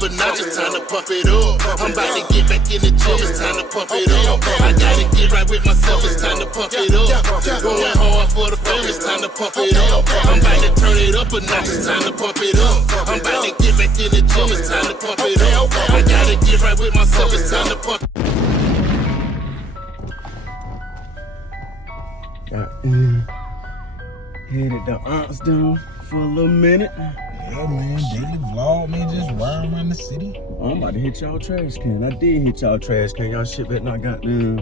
up a notch, it's time to pump it up. I'm about to get back in the gym, it's time to pump it up. I gotta get right with myself, it's time to pump it up. Going hard for the fam, it's time to pump it up. I'm about to turn it up a notch, it's time to pump it up. I'm about to get back in the gym, it's time to pump it up. I gotta get right with myself, it's time to pump it up. Headed the aunts down for a little minute. Yeah, man, daily vlog, man, just riding around the city. I'm about to hit y'all trash can. I did hit y'all trash can. Y'all shit better not got them.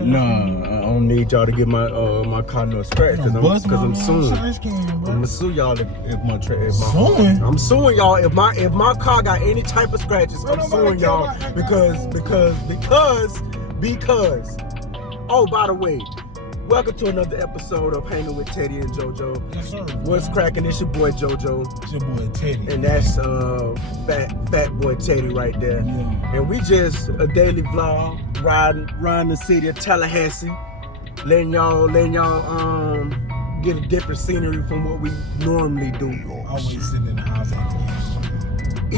Nah, I don't need y'all to get my my car no scratch because I'm suing. I'm gonna sue y'all if my trash. I'm suing y'all if my car got any type of scratches. I'm suing y'all because. Oh, by the way. Welcome to another episode of Hanging with Teddii and Jojo. Yes, sir. What's cracking? It's your boy Jojo. It's your boy Teddii. And that's fat boy Teddii right there. Yeah. And we just a daily vlog riding the city of Tallahassee, letting y'all get a different scenery from what we normally do. Always sitting in the house at the game.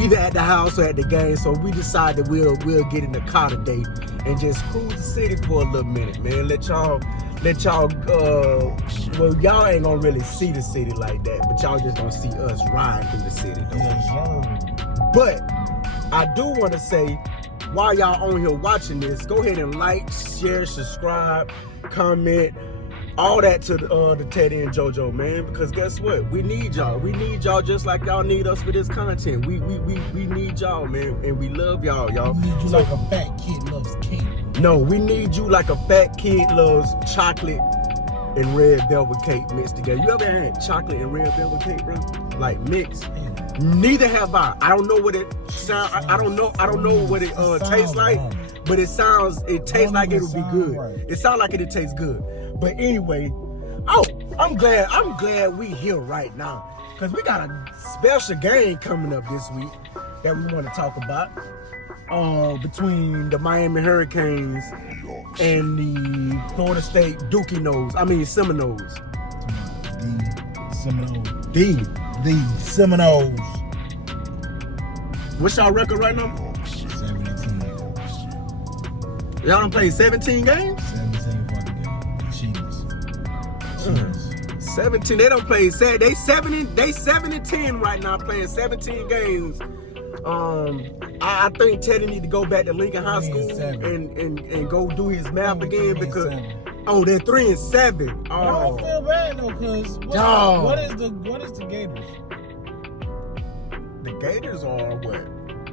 Either at the house or at the game. So we decided we'll get in the car today and just cruise the city for a little minute, man. Let y'all well, y'all ain't gonna really see the city like that, but y'all just gonna see us ride through the city. Yes, sir. But I do want to say, while y'all on here watching this, go ahead and like, share, subscribe, comment, all that to the Teddii and Jojo, man. Because guess what? We need y'all. We need y'all just like y'all need us for this content. We need y'all, man, and we love y'all. We need you like a fat kid loves cake. No, we need you like a fat kid loves chocolate and red velvet cake mixed together. You ever had chocolate and red velvet cake, bro? Like mixed? Yeah. Neither have I. I don't know what it sound. I don't know what it tastes like, but it tastes like it would be good. Right. It sounds like it tastes good. But anyway, I'm glad we here right now because we got a special game coming up this week that we want to talk about. Between the Miami Hurricanes and the Florida State Seminoles. The Seminoles. What's y'all record right now? 17. Y'all done played 17 games? 17 fucking games. Cheaters. 17. They don't play. They 7-10 right now, playing 17 games. I think Teddii need to go back to Lincoln High School and go do his math again because they're 3-7. I don't feel bad though, cause what is the Gators? The Gators are what?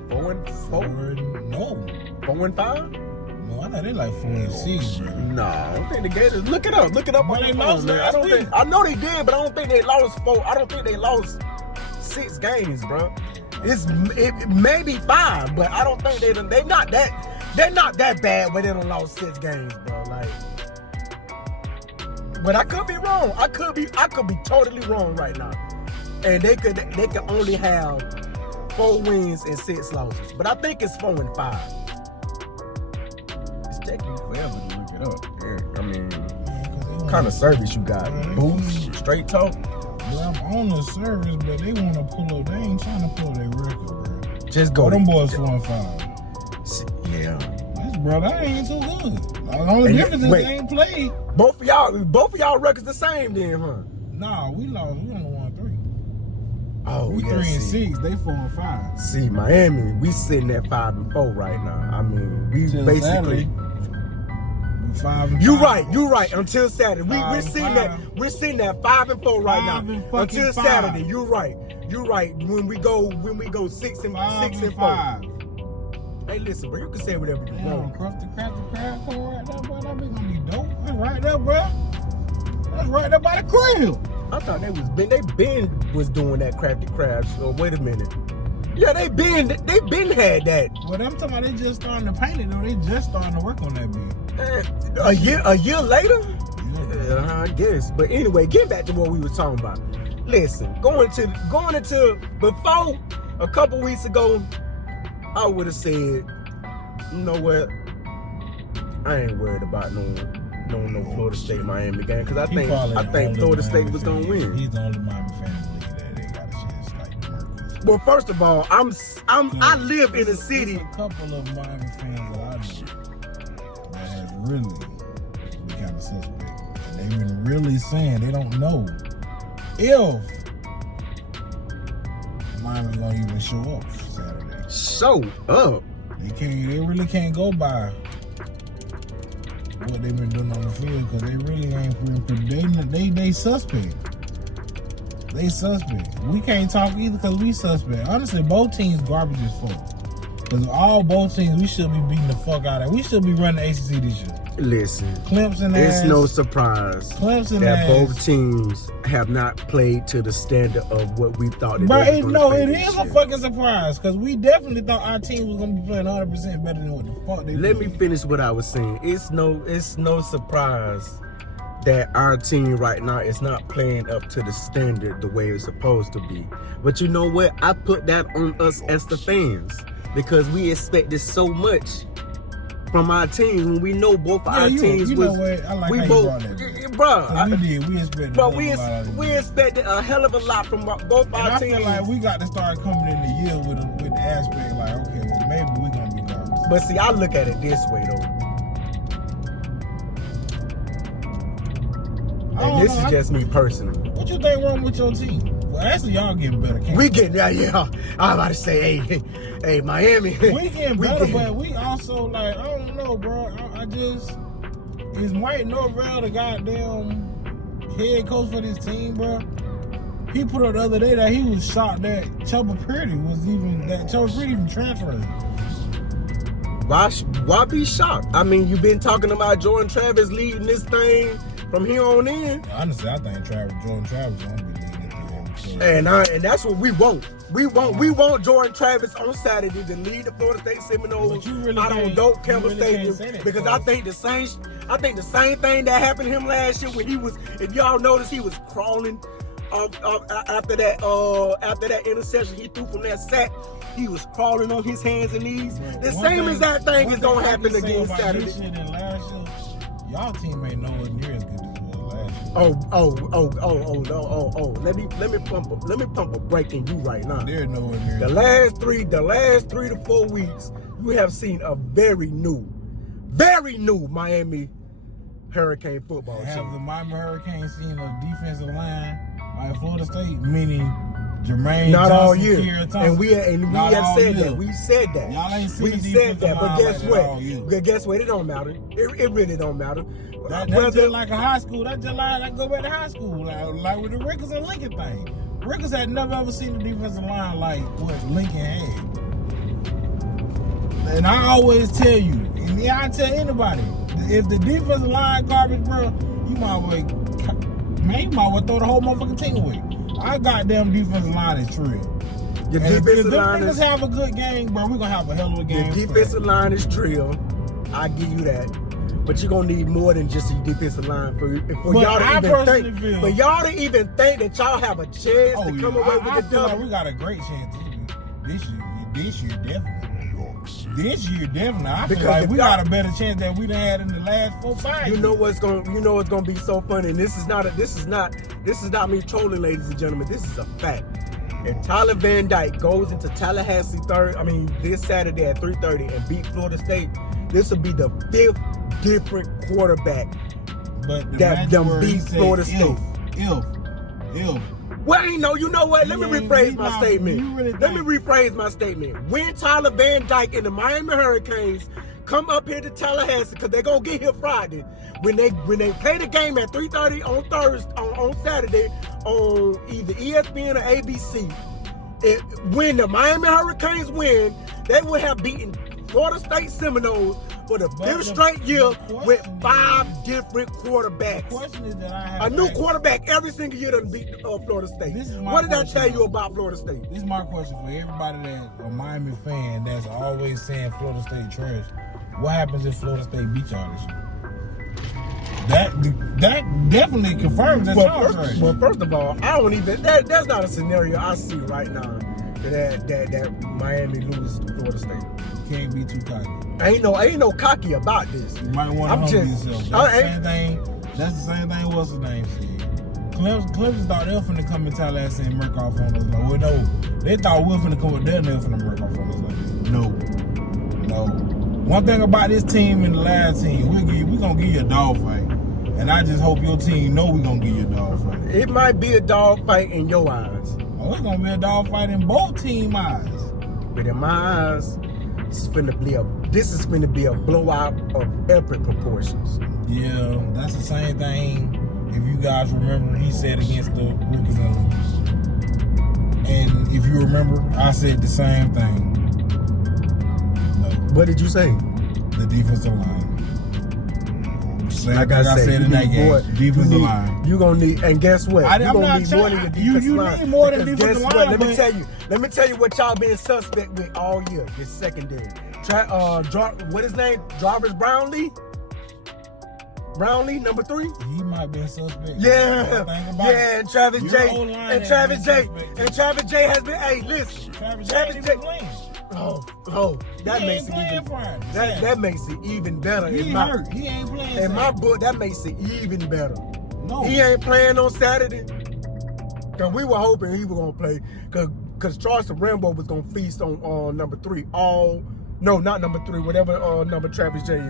4-4? No. 4-5? No, I know they like 4-6, bro. No, I don't think the Gators. Look it up. But they lost last week. I know they did, but I don't think they lost 4. I don't think they lost 6 games, bro. It may be 5, but I don't think they're not that bad where they done lost 6 games, bro. Like, but I could be wrong. I could be totally wrong right now. And they could only have 4 wins and 6 losses. But I think it's 4-5. It's taking you forever to look it up. Yeah, I mean, what kind of service you got? Boost, straight talk. Well, I'm on the service, but they want to pull up. They ain't trying to pull their record, bro. Just go. Them boys 4-5. Yeah. Bro, that ain't too good. The only difference is they ain't played. Both of y'all records the same then, huh? Nah, we lost. We only won 3. Oh, we 3-6. They 4-5. See, Miami, we sitting at 5-4 right now. I mean, we Until basically. Saturday, 5-5. You right. Until Saturday, we're sitting at 5-4 right now. Until Saturday, you're right. When we go 6-4. Hey, listen, bro. You can say whatever you want. Cross the crab core right there, bro. That be gonna be dope. That's right there, bro. That's right there by the crib. I thought they was doing that crafty crabs. So wait a minute. Yeah, they been had that. Well, I'm talking about they just starting to paint it though. They just starting to work on that bit. A year later? Yeah. I guess. But anyway, getting back to what we were talking about. Listen, going into before a couple weeks ago, I would have said, you know what? I ain't worried about no Florida State Miami game because I think Florida State was gonna win. He's the only Miami fan in the league that they got a chance like to work with. Well, first of all, I live in a city. There's a couple of Miami fans that I know that have really become a suspect. And they've been really saying they don't know if Miami's gonna even show up Saturday. Show up. They really can't go by what they've been doing on the field because they really ain't. They suspect. They suspect. We can't talk either because we suspect. Honestly, both teams garbage as fuck. Because both teams, we should be beating the fuck out of. We should be running the ACC this year. Listen, Clemson it's no surprise that both teams have not played to the standard of what we thought. But it is a fucking surprise because we definitely thought our team was gonna be playing 100% better than what the fuck they. Let me finish what I was saying. It's no surprise that our team right now is not playing up to the standard the way it's supposed to be. But you know what? I put that on us as the fans because we expected so much from our team when we know both our teams you was. Know what? I like we how both, bro. We expected a hell of a lot from both our teams. I feel like we got to start coming in the year with the aspect like, okay, well maybe we're gonna be garbage. But see, I look at it this way though. And this is just me personally. What you think wrong with your team? Well, actually, y'all getting better. We getting, yeah. I'm about to say, hey, Miami. We getting better, but we also like, I don't know, bro. I just, is Mike Norvell the goddamn head coach for this team, bro? He put up the other day that he was shocked that Chuba Purdy even transferred. Why be shocked? I mean, you've been talking about Jordan Travis leading this thing from here on in. Honestly, I think Jordan Travis gonna be leading this thing. And that's what we want. We want Jordan Travis on Saturday to lead the Florida State Seminoles out on Doak Campbell Stadium because I think the same thing that happened to him last year when he was, if y'all notice, he was crawling after that interception he threw from that sack. He was crawling on his hands and knees. The same exact thing is gonna happen again Saturday. This year than last year, y'all team ain't nowhere near as good as it was last year. Let me pump a break in you right now. They're nowhere near. The last 3 to 4 weeks, we have seen a very new Miami Hurricane football team. Have the Miami Hurricanes seen a defensive line like Florida State, meaning Jermaine not Johnson, all year, and we have said year. that. We said that. Y'all ain't seen we said that, but guess like what? Guess what? It don't matter. It really don't matter. That's just like a high school. That's just like go back to high school, like with the Rickers and Lincoln thing. Rickers had never ever seen a defensive line like what Lincoln had. And I always tell you, and I tell anybody, if the defensive line garbage, bro, you might well throw the whole motherfucking team away. Our goddamn defensive line is trill. Your defensive line is have a good game, bro. We're gonna have a hell of a game. Your defensive line is trill. I give you that. But you're gonna need more than just your defensive line for y'all to even think that y'all have a chance to come away with the dub. We got a great chance this year definitely. This year definitely. I feel like we got a better chance than we done had in the last 4-5 years. You know what's gonna be so funny, and this is not me trolling, ladies and gentlemen. This is a fact. If Tyler Van Dyke goes into Tallahassee this Saturday at 3:30 and beat Florida State, this will be the 5th different quarterback that beat Florida State. If. Well, you know what? Let me rephrase my statement. When Tyler Van Dyke and the Miami Hurricanes come up here to Tallahassee, because they're gonna get here Friday, when they play the game at 3:30 on Saturday on either ESPN or ABC, when the Miami Hurricanes win, they will have beaten Florida State Seminoles for the 5th straight year with 5 different quarterbacks. The question is that I have a new quarterback every single year to beat Florida State. What did I tell you about Florida State? This is my question for everybody that's a Miami fan that's always saying Florida State trash. What happens if Florida State beat y'all this year? That definitely confirms that y'all trash. Well, first of all, I don't even. That's not a scenario I see right now that Miami loses to Florida State. Can't be too cocky. Ain't no cocky about this. You might want to humble yourself. That's the same thing. What's his name said? Clemson thought they were finna come in Tallahassee and murk off on us. Like, well, no. They thought we were finna come with them and they were finna murk off on us like that. No. One thing about this team and the last team, we gonna give you a dog fight. And I just hope your team know we gonna give you a dog fight. It might be a dog fight in your eyes. Oh, it's gonna be a dog fight in both team eyes. But in my eyes, this is finna be a blowout of epic proportions. Yeah, that's the same thing. If you guys remember, he said against the rookies and losers. And if you remember, I said the same thing. No, What did you say? the defensive line. Same Like thing I said, in that game. Defensive line. You gonna need, and guess what? I'm You gonna not need trying- more than your you defensive line. need more than Because defensive guess line, what? but- Let me tell you what y'all been suspect with all year. Your secondary. What his name? Jarvis Brownlee, number 3. He might be a suspect. Yeah, and Travis Your J. O-line And has Travis been J. suspect. And Travis J. has been. Hey, listen. Travis Travis J. J. playing. Oh, that He makes ain't it playing even. for him. That makes it even better. He in my, hurt. He ain't playing. in my book, that makes it even better. No. He ain't playing on Saturday. Cause we were hoping he was gonna play. Cause Charleston Rambo was gonna feast on number 3 not number 3, whatever number Travis J is.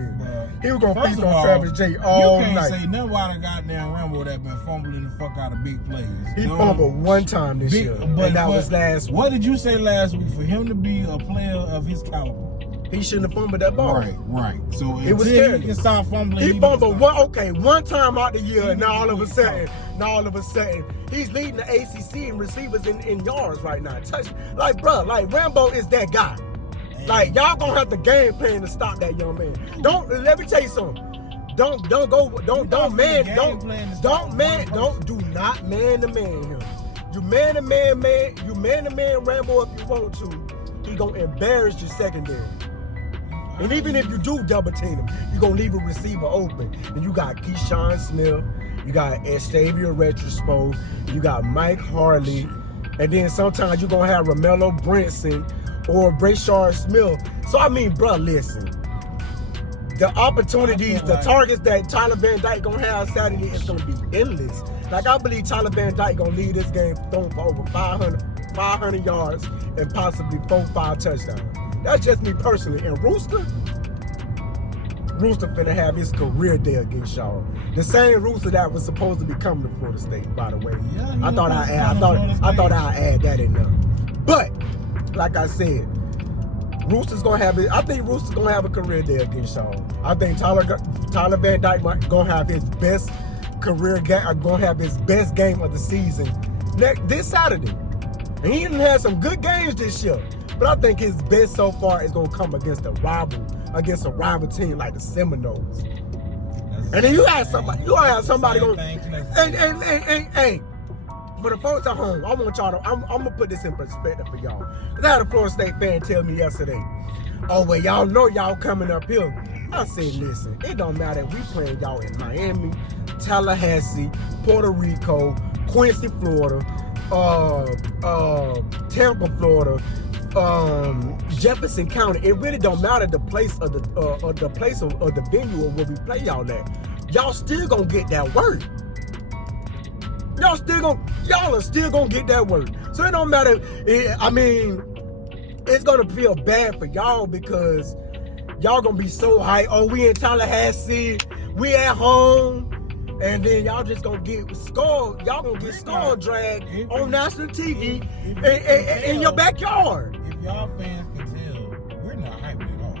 He was gonna First feast of on all, Travis J all you can't night. say nothing about a goddamn Rambo that been fumbling the fuck out of big plays. He You know? fumbled one time this Big- year, but- and that but was last week. What did you say last week? For him to be a player of his caliber. He shouldn't have fumbled that ball. Right. So It was until scary. he can stop fumbling, He need fumbled to stop. one time out the year, He and now all of a needs to sudden, he's leading the ACC in receivers in yards right now. Rambo is that guy. Like, y'all gonna have the game plan to stop that young man. Let me tell you something. Do not man to man him. You man to man Rambo if you want to. He gonna embarrass your secondary. And even if you do double team him, you're gonna leave a receiver open. And you got Keyshawn Smith, you got Xavier Retrispo, you got Mike Harley, and then sometimes you're gonna have Romello Brinson or Brayshard Smith. So I mean, bro, listen. The opportunities, the targets that Tyler Van Dyke gonna have Saturday is gonna be endless. Like, I believe Tyler Van Dyke gonna lead this game throwing for over 500 yards and possibly 4-5 touchdowns. That's just me personally. And Rooster finna have his career day against y'all. The same Rooster that was supposed to be coming to Florida State, by the way. Yeah, I thought I'd add that in there. But like I said, Rooster's gonna have it. I think Rooster's gonna have a career day against y'all. I think Tyler Van Dyke gonna have his best career game. Gonna have his best game of the season this Saturday. And he didn't have some good games this year. But I think his best so far is gonna come against a rival team like the Seminoles. And then you have somebody going. And for the folks at home, I want y'all to. I'm gonna put this in perspective for y'all. Cause I had a Florida State fan tell me yesterday, "Oh well, y'all know y'all coming up here." I said, "Listen, it don't matter if we playing y'all in Miami, Tallahassee, Puerto Rico, Quincy, Florida, Tampa, Florida, Jefferson County. It really don't matter the place of the venue of where we play y'all at. Y'all still gonna get that work. Y'all are still gonna get that work. So it don't matter. It's gonna feel bad for y'all because y'all gonna be so hyped. Oh, we in Tallahassee, we at home, and then y'all just gonna get scored. Y'all gonna get score dragged on national TV in your backyard. If y'all fans can tell, we're not hyped at all.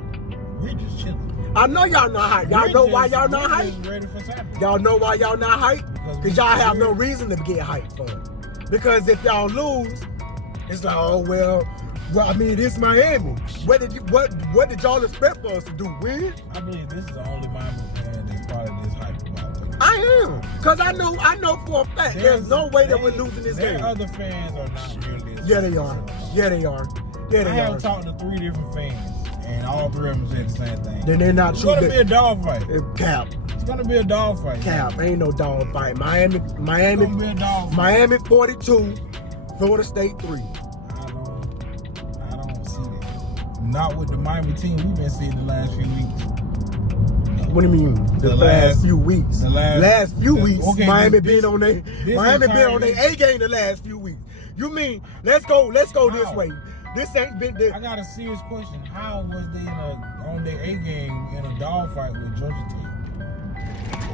We're just chilling. I know y'all not hyped. Y'all know why y'all not hyped? Ready for Saturday. Y'all know why y'all not hyped? Because y'all have no reason to get hyped for it. Because if y'all lose, it's like, oh well, it's Miami. What did y'all expect for us to do? Win? I believe this is the only Miami fan that's probably this hyped about it. I am. Because I know for a fact there's no way that we're losing this game. Other fans are not nearly as Yeah, they are. I have talked to 3 different fans, and all 3 of them said the same thing. Then they're not It's true. gonna be a dog fight. Cap. It's gonna be a dog fight. Cap. Ain't no dog fight. Miami It's gonna be a dog fight. Miami 42, Florida State 3. I don't see that. Not with the Miami team we've been seeing the last few weeks. No. What do you mean? The last few weeks. The last few weeks. Okay, Miami this- been on their A game the last few weeks. You mean let's go this way. This ain't been I got a serious question. How was they on their A game in a dogfight with Georgia Tech?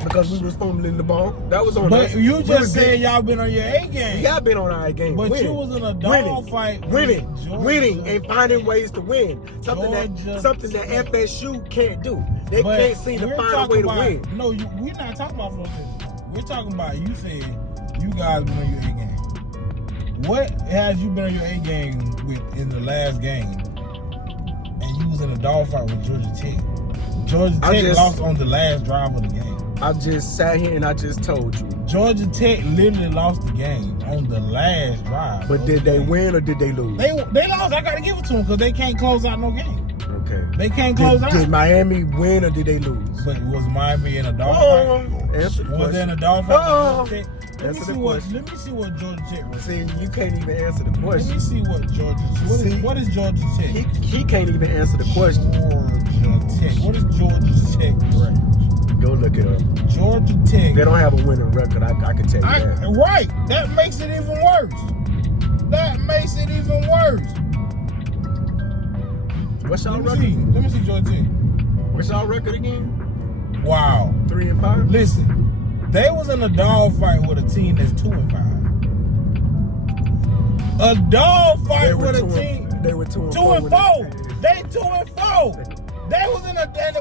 because we was fumbling the ball. That was on us. But you We just was said big. y'all been on your A game. Y'all been on our game. But winning. you was in a dogfight winning, with Georgia. winning, and finding ways to win. Something Georgia that FSU can't do. They But can't seem to we're find a way to talking win. about- No, we're not talking about Florida State. We're talking about you said you guys been on your A game. What has you been on your A game with in the last game? And you was in a dogfight with Georgia Tech. Georgia Tech lost on the last drive of the game. I just sat here and I just told you. Georgia Tech literally lost the game on the last drive. But did they win or did they lose? They lost. I gotta give it to them because they can't close out no game. Okay. They can't close out. Did Miami win or did they lose? But was Miami in a dogfight? Answer the Was there in question. a dogfight? Let me Answer see the what. question. Let me see what Georgia Tech was. See, you can't even answer the Let me question. see what Georgia. What is Georgia Tech? He can't even answer the question. Georgia Tech. What is Georgia Tech record? Go look it up. Georgia Tech. They don't have a winning record. I can tell you that. Right. That makes it even worse. That makes it even worse. What's y'all Let record? me see Georgia Tech. What's y'all record again? Wow. 3-5. Listen, they was in a dogfight with a team that's 2-5. A dogfight with a team. They were 2-4. 2-4. They 2-4. They was in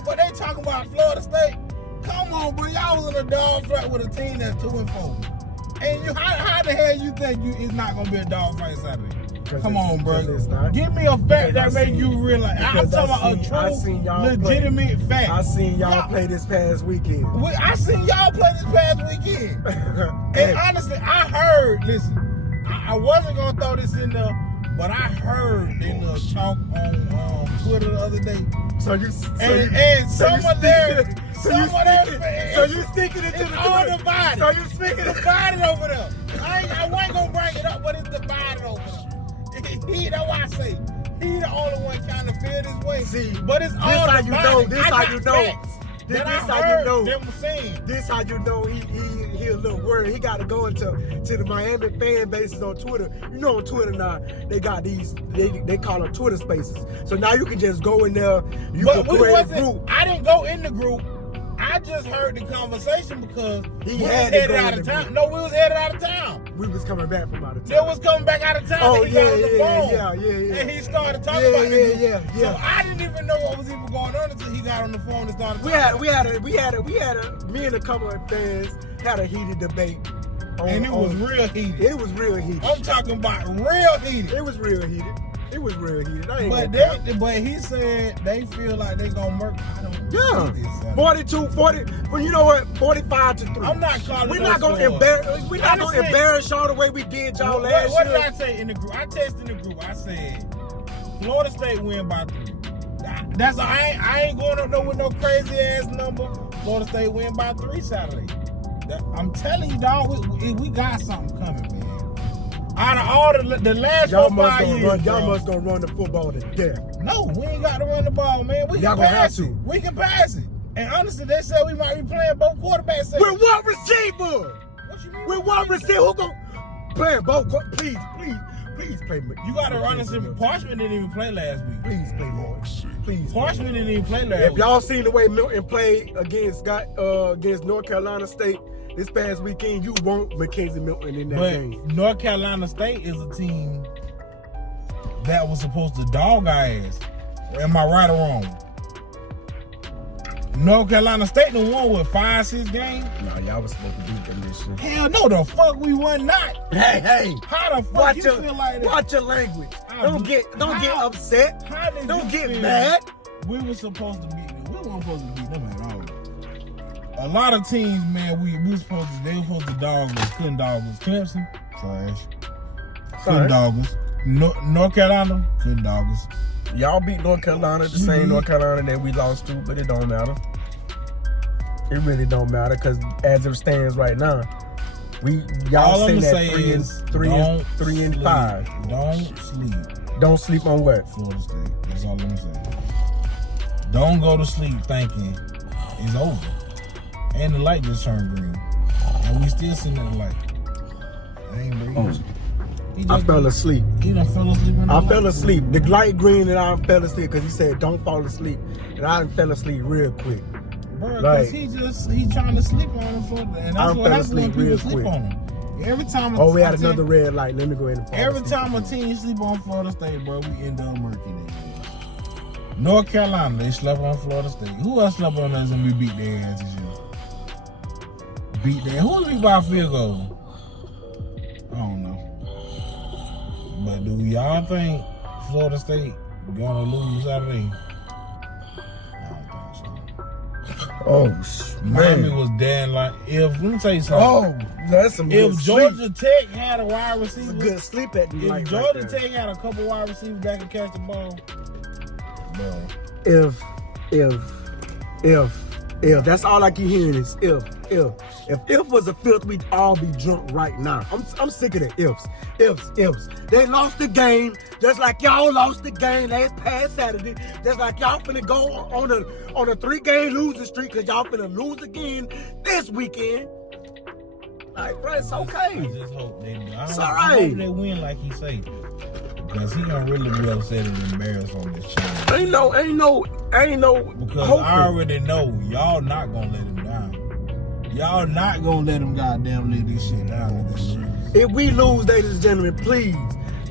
but they talking about Florida State. Come on, bro. Y'all was in a dogfight with a team that's 2-4. And you, how the hell you think it's not gonna be a dogfight Saturday? Come on, bro. Give me a fact that make you realize. I'm talking about a true, legitimate fact. I seen y'all play this past weekend. I seen y'all play this past weekend. And honestly, I heard. Listen, I wasn't gonna throw this in there, but I heard they little talk on Twitter the other day. So you sticking it to the all divided. So you sticking it divided over there. I wasn't gonna bring it up, but it's divided over there. That's why I say he the only one trying to feel this way. See, but it's all how you know. This how you know. This how you know. This how you know he a little worried. He got to go to the Miami fan bases on Twitter. You know, on Twitter now they got these. They call them Twitter Spaces. So now you can just go in there. You can create a group. I didn't go in the group. I just heard the conversation because we was headed out of town. No, we was headed out of town. We was coming back from out of town. They was coming back out of town. Oh, and he got on the phone. Yeah. And he started talking about it. Yeah. So I didn't even know what was even going on until he got on the phone and started talking. Me and a couple of fans had a heated debate. And it was real heated. It was real heated. I'm talking about real heated. It was real heated. It was real heated. But he said they feel like they gonna murk. I don't see this. 40. Well, you know what? 45-3. I'm not calling. We're not gonna embarrass y'all the way we did y'all last year. What did I say in the group? I texted in the group. I said Florida State win by 3. That's I ain't going up with no crazy ass number. Florida State win by 3 Saturday. I'm telling you, dog, we got something coming, man. Out of all the last 4 5 years, y'all must gonna run the football to death. No, we ain't got to run the ball, man. We can pass it. We can pass it. And honestly, they said we might be playing both quarterbacks. With what receiver? What you mean? With what receiver? Who gonna play both? Please play. You got to understand. Parchment didn't even play last week. Please play more. Please. Parchment didn't even play last week. If y'all seen the way Milton played against North Carolina State this past weekend, you want Mackenzie Milton in that game. North Carolina State is a team that was supposed to dog our ass. Am I right or wrong? North Carolina State the one with 5-6 games. Nah, y'all was supposed to beat them this year. Hell no, the fuck we won not. Hey. How the fuck you feel like that? Watch your language. Don't get upset. Don't get mad. We were supposed to beat them. We weren't supposed to beat them at all. A lot of teams, man, they were supposed to dog us. Couldn't dog us. Clemson, trash. Couldn't dog us. North Carolina, couldn't dog us. Y'all beat North Carolina, the same North Carolina that we lost to, but it don't matter. It really don't matter because as it stands right now, y'all sitting at 3 and 5. Don't sleep. Don't sleep on what? Florida State. That's all I'm saying. Don't go to sleep thinking, oh, is over. And the light just turned green. And we still sitting in the light. I ain't breathing. I fell asleep. He done fell asleep. I fell asleep. The light green and I fell asleep because he said don't fall asleep. And I done fell asleep real quick. Bro, like, because he trying to sleep on him for, and that's what happens when people sleep on him. Every time we had another red light. Let me go ahead and fall Every asleep. time a team sleep on Florida State, bro, we end up murky. North Carolina, they slept on Florida State. Who else slept on us and we beat their ass this year? Beat their who was we by a field goal? I don't know. But do y'all think Florida State gonna lose Saturday? I don't think so. Oh, Miami man. was damn like let me tell you something. Oh, that's some good If sleep. Georgia Tech had a wide receiver, Good sleep at the if night. Georgia right there. Tech had a couple wide receivers that could catch the ball, bro. If that's all I keep hearing is if was a fifth, we'd all be drunk right now. I'm sick of the ifs. They lost the game just like y'all lost the game last past Saturday. Just like y'all finna go on a 3-game losing streak because y'all finna lose again this weekend. Like, bro, it's okay. I just hope they do. It's I alright. hope they win like he say. Because he gonna really be upset and embarrassed on this channel. Ain't no Because hoping. I already know y'all not gonna let him down. Y'all not gonna let him goddamn lay this shit down. If we lose, ladies and gentlemen,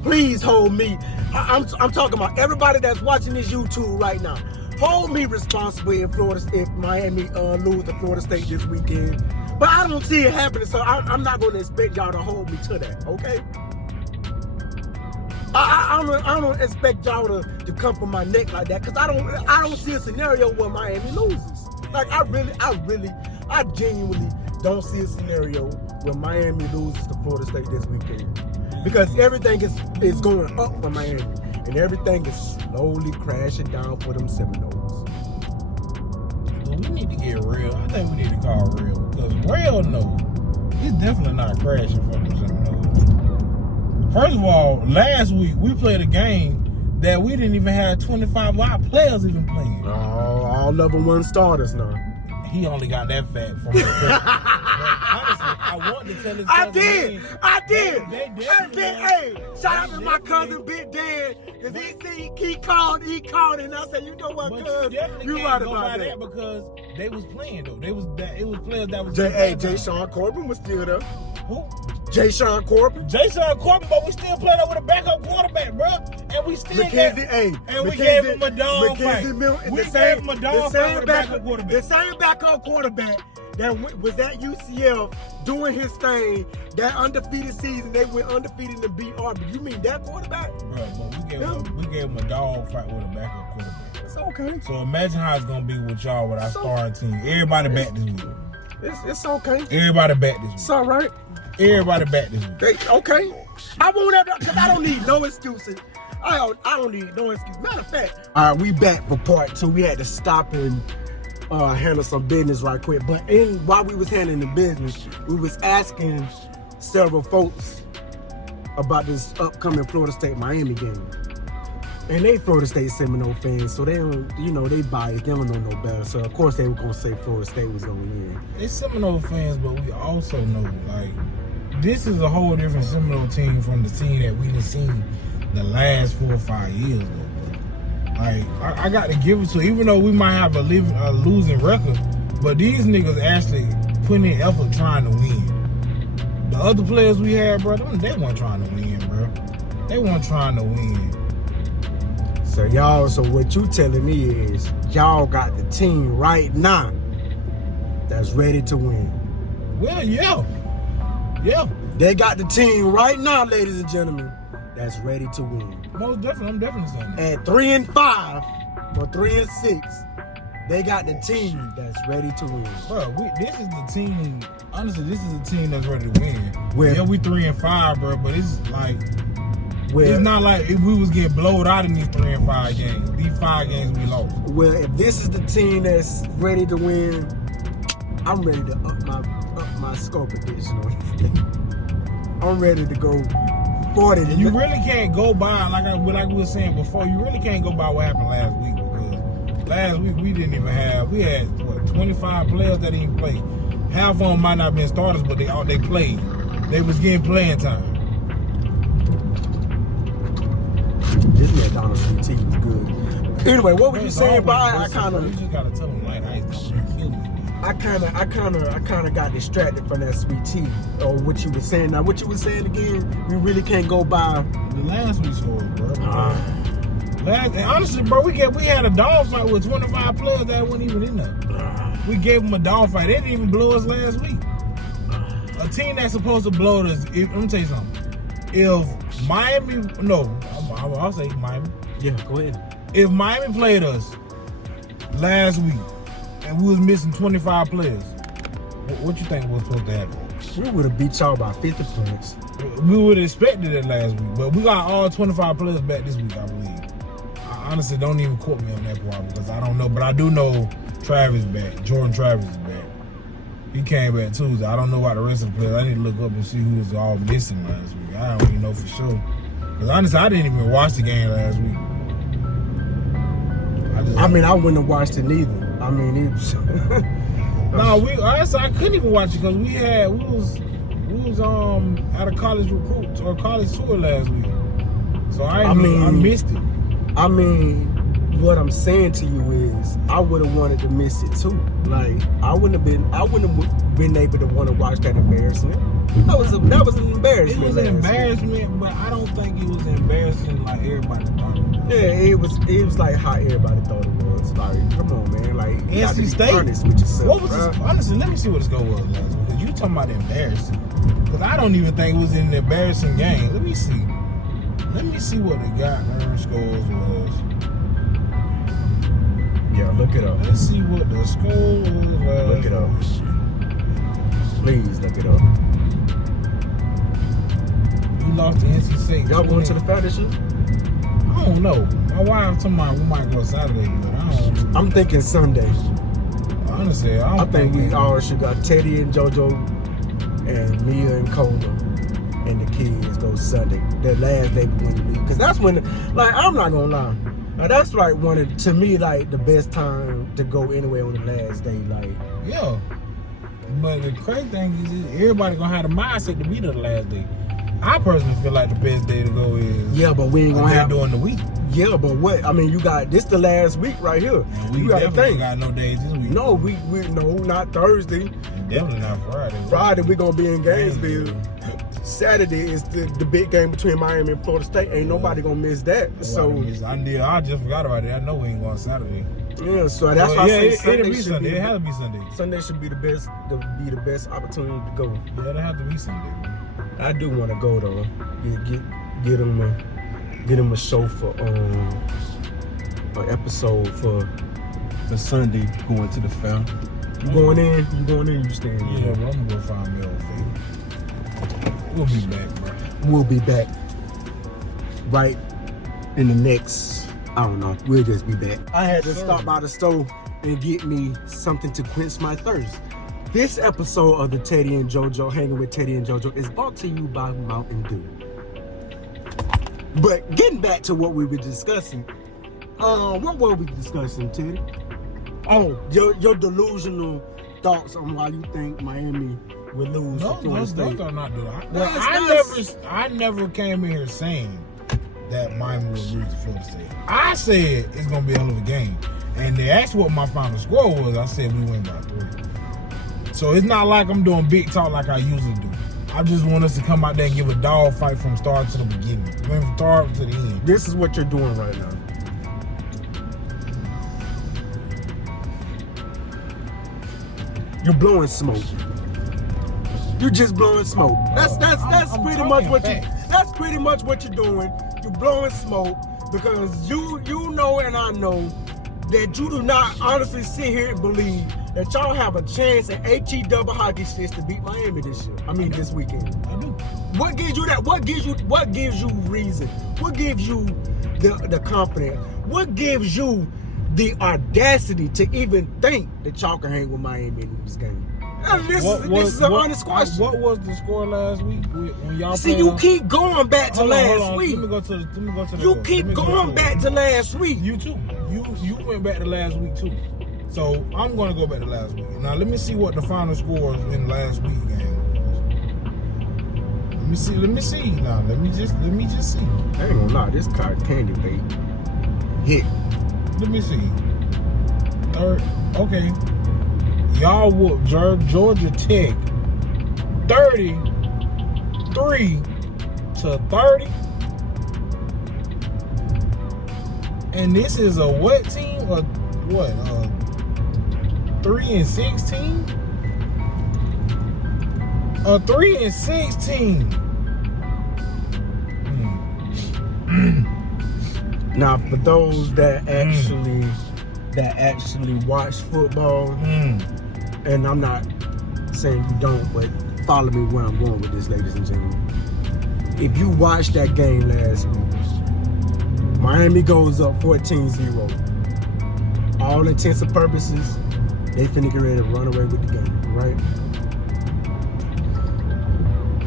please hold me. I'm talking about everybody that's watching this YouTube right now. Hold me responsible if Miami lose to Florida State this weekend. But I don't see it happening, so I'm not going to expect y'all to hold me to that, okay? I don't expect y'all to come for my neck like that, because I don't see a scenario where Miami loses. Like, I genuinely don't see a scenario where Miami loses to Florida State this weekend. Because everything is going up for Miami, and everything is slowly crashing down for them Seminoles. But we need to get real. I think we need to call real. Because real knows it's definitely not crashing for them Seminoles. First of all, last week we played a game that we didn't even have 25 of our players even playing. All level 1 starters now. He only got that fat from the honestly, I want to tell his I cousin did. They Hey, shout out to my cousin Big Dan, because he called, and I said, you know what, But cuz, you you right right about about that that. because they was playing though. It was players that was Jay Sean Corbin was still there. Who? Jay Sean Corbin. Jason Corbin, but we still playing with a backup quarterback, bro. And we still We gave him a dog fight. We gave him a dog fight with a backup quarterback. The same backup quarterback that was at UCF doing his thing, that undefeated season, they went undefeated and beat Auburn. You mean that quarterback? Bro, but we gave him a dog fight with a backup quarterback. It's okay. So imagine how it's gonna be with y'all with our starting team. Everybody back this week. It's okay. Everybody back this It's week. all right. Everybody back this week. Okay. I won't have because I don't need no excuses. I don't need no excuses. Matter of fact, all right, we back for part 2. We had to stop and handle some business right quick. But while we was handling the business, we was asking several folks about this upcoming Florida State Miami game. And they Florida State Seminole fans, so they don't, they biased. They don't know no better. So of course they were gonna say Florida State was gonna win. They Seminole fans, but we also know like this is a whole different Seminole team from the team that we done seen the last 4 or 5 years ago, bro. Like I got to give it to, even though we might have a losing record, but these niggas actually putting in effort trying to win. The other players we had, bro, they weren't trying to win, bro. They weren't trying to win. So what you telling me is y'all got the team right now that's ready to win. Well, yeah. They got the team right now, ladies and gentlemen, that's ready to win. Most definitely, I'm definitely saying that. At 3-5 or 3-6, they got the team that's ready to win. Bro, this is the team. Honestly, this is a team that's ready to win. Well, yeah, we 3-5, bro, but it's like well, it's not like if we was getting blowed out in these 3 and 5 games. These 5 games we lost. Well, if this is the team that's ready to win, I'm ready to up my scope edition on this thing. I'm ready to go 40. And you really can't go by like we were saying before. You really can't go by what happened last week because last week we didn't even have. We had 25 players that didn't play. Half of them might not have been starters, but they played. They was getting playing time. This McDonald's sweet tea was good. Anyway, what were you saying, Bob? I kind You of. just gotta tell them like ice don't kill me. I kind of got distracted from that sweet tea or what you were saying. Now, what you were saying again, we really can't go by. The last week's score, bro. Honestly, bro, we had a dogfight with 25 players that weren't even in there. We gave them a dogfight. They didn't even blow us last week. A team that's supposed to blow us. Let me tell you something. If Miami, I'll say Miami. Yeah, go ahead. If Miami played us last week and we was missing 25 players, what you think was supposed to happen? We would have beat y'all by 50 points. We would have expected it last week, but we got all 25 players back this week, I believe. I honestly don't even quote me on that part because I don't know, but I do know Travis back. Jordan Travis is back. He came back Tuesday. I don't know about the rest of the players. I need to look up and see who was all missing last week. I don't even know for sure. Because honestly, I didn't even watch the game last week. I wouldn't have watched it neither. I mean, it was... honestly, I couldn't even watch it because we was at a college recruit or college tour last week. So I missed it. I mean, what I'm saying to you is, I would have wanted to miss it too. Like, I wouldn't have been able to want to watch that embarrassment. That was an embarrassment. It was an embarrassment, but I don't think it was embarrassing like everybody thought it was. Yeah, it was like how everybody thought it was. Like, come on, man. Like, you got to be honest with yourself. What was this? Honestly, let me see what the score was last week. Because you talking about embarrassing. Because I don't even think it was an embarrassing game. Let me see. Let me see what the goddamn scores was. Yeah, look it up. Let's see what the score was. Look it up. Please look it up. You lost to NC State. Y'all going to the fair this year? I don't know. My wife told me we might go Saturday, but I don't know. I'm thinking Sunday. Honestly, I think we all should got Teddii and Jojo and Mia and Cola and the kids go Sunday. The last day we want to leave. Because that's when, like, I'm not going to lie. Now, that's like to me, like, the best time to go anywhere on the last day. Like, yeah. But the crazy thing is everybody going to have the mindset to be there the last day. I personally feel like the best day to go is but we ain't gonna have during the week. Yeah, but what? I mean, you got this the last week right here. We you definitely got no days this week. No, we not Thursday. And definitely not Friday. Friday we gonna be in Gainesville. Saturday is the big game between Miami and Florida State. Ain't nobody gonna miss that. I just forgot about it. I know we ain't going Saturday. Yeah, so that's why I say Sunday be Sunday. It has to be Sunday. Sunday should be the best opportunity to go. Yeah, it has to be Sunday. I do want to go though. Get him a show for an episode for Sunday going to the fair. You going in? You staying in? Yeah, bro, I'm gonna go find me old baby. We'll be back, bro. We'll be back right in the next, I don't know, we'll just be back. I had to stop by the store and get me something to quench my thirst. This episode of the Teddii and Jojo, Hanging with Teddii and Jojo, is brought to you by Mountain Dew. But getting back to what we were discussing, what were we discussing, Teddii? Oh, your delusional thoughts on why you think Miami will lose to Florida State. Those are not good. I never came in here saying that Miami will lose to Florida State. I said it's gonna be a hell of a game, and they asked what my final score was. I said we win by 3. So it's not like I'm doing big talk like I usually do. I just want us to come out there and give a dog fight from start to the beginning. From start to the end. This is what you're doing right now. You're blowing smoke. You're just blowing smoke. That's pretty much what you're doing. You're blowing smoke because you know and I know that you do not honestly sit here and believe that y'all have a chance at HE double hockey sticks to beat Miami this year. This weekend. I do. What gives you that? What gives you reason? What gives you the confidence? What gives you the audacity to even think that y'all can hang with Miami in this game? This is an honest question. What was the score last week when y'all? See, you keep going back to last week. Let me go to the. You keep going back to last week. You too. you went back to last week too. So I'm gonna go back to last week. Now let me see what the final scores in last week game was. Let me see. Now let me just see. I ain't gonna lie, this card candy bait. Hit. Let me see. Third. Okay. Y'all whooped Georgia Tech 33-30. And this is a what team? A what? 3-6 team? A 3-6 team. Now, for those that actually watch football, and I'm not saying you don't, but follow me where I'm going with this, ladies and gentlemen. If you watched that game last week, Miami goes up 14-0. All intents and purposes, they finna get ready to run away with the game, right?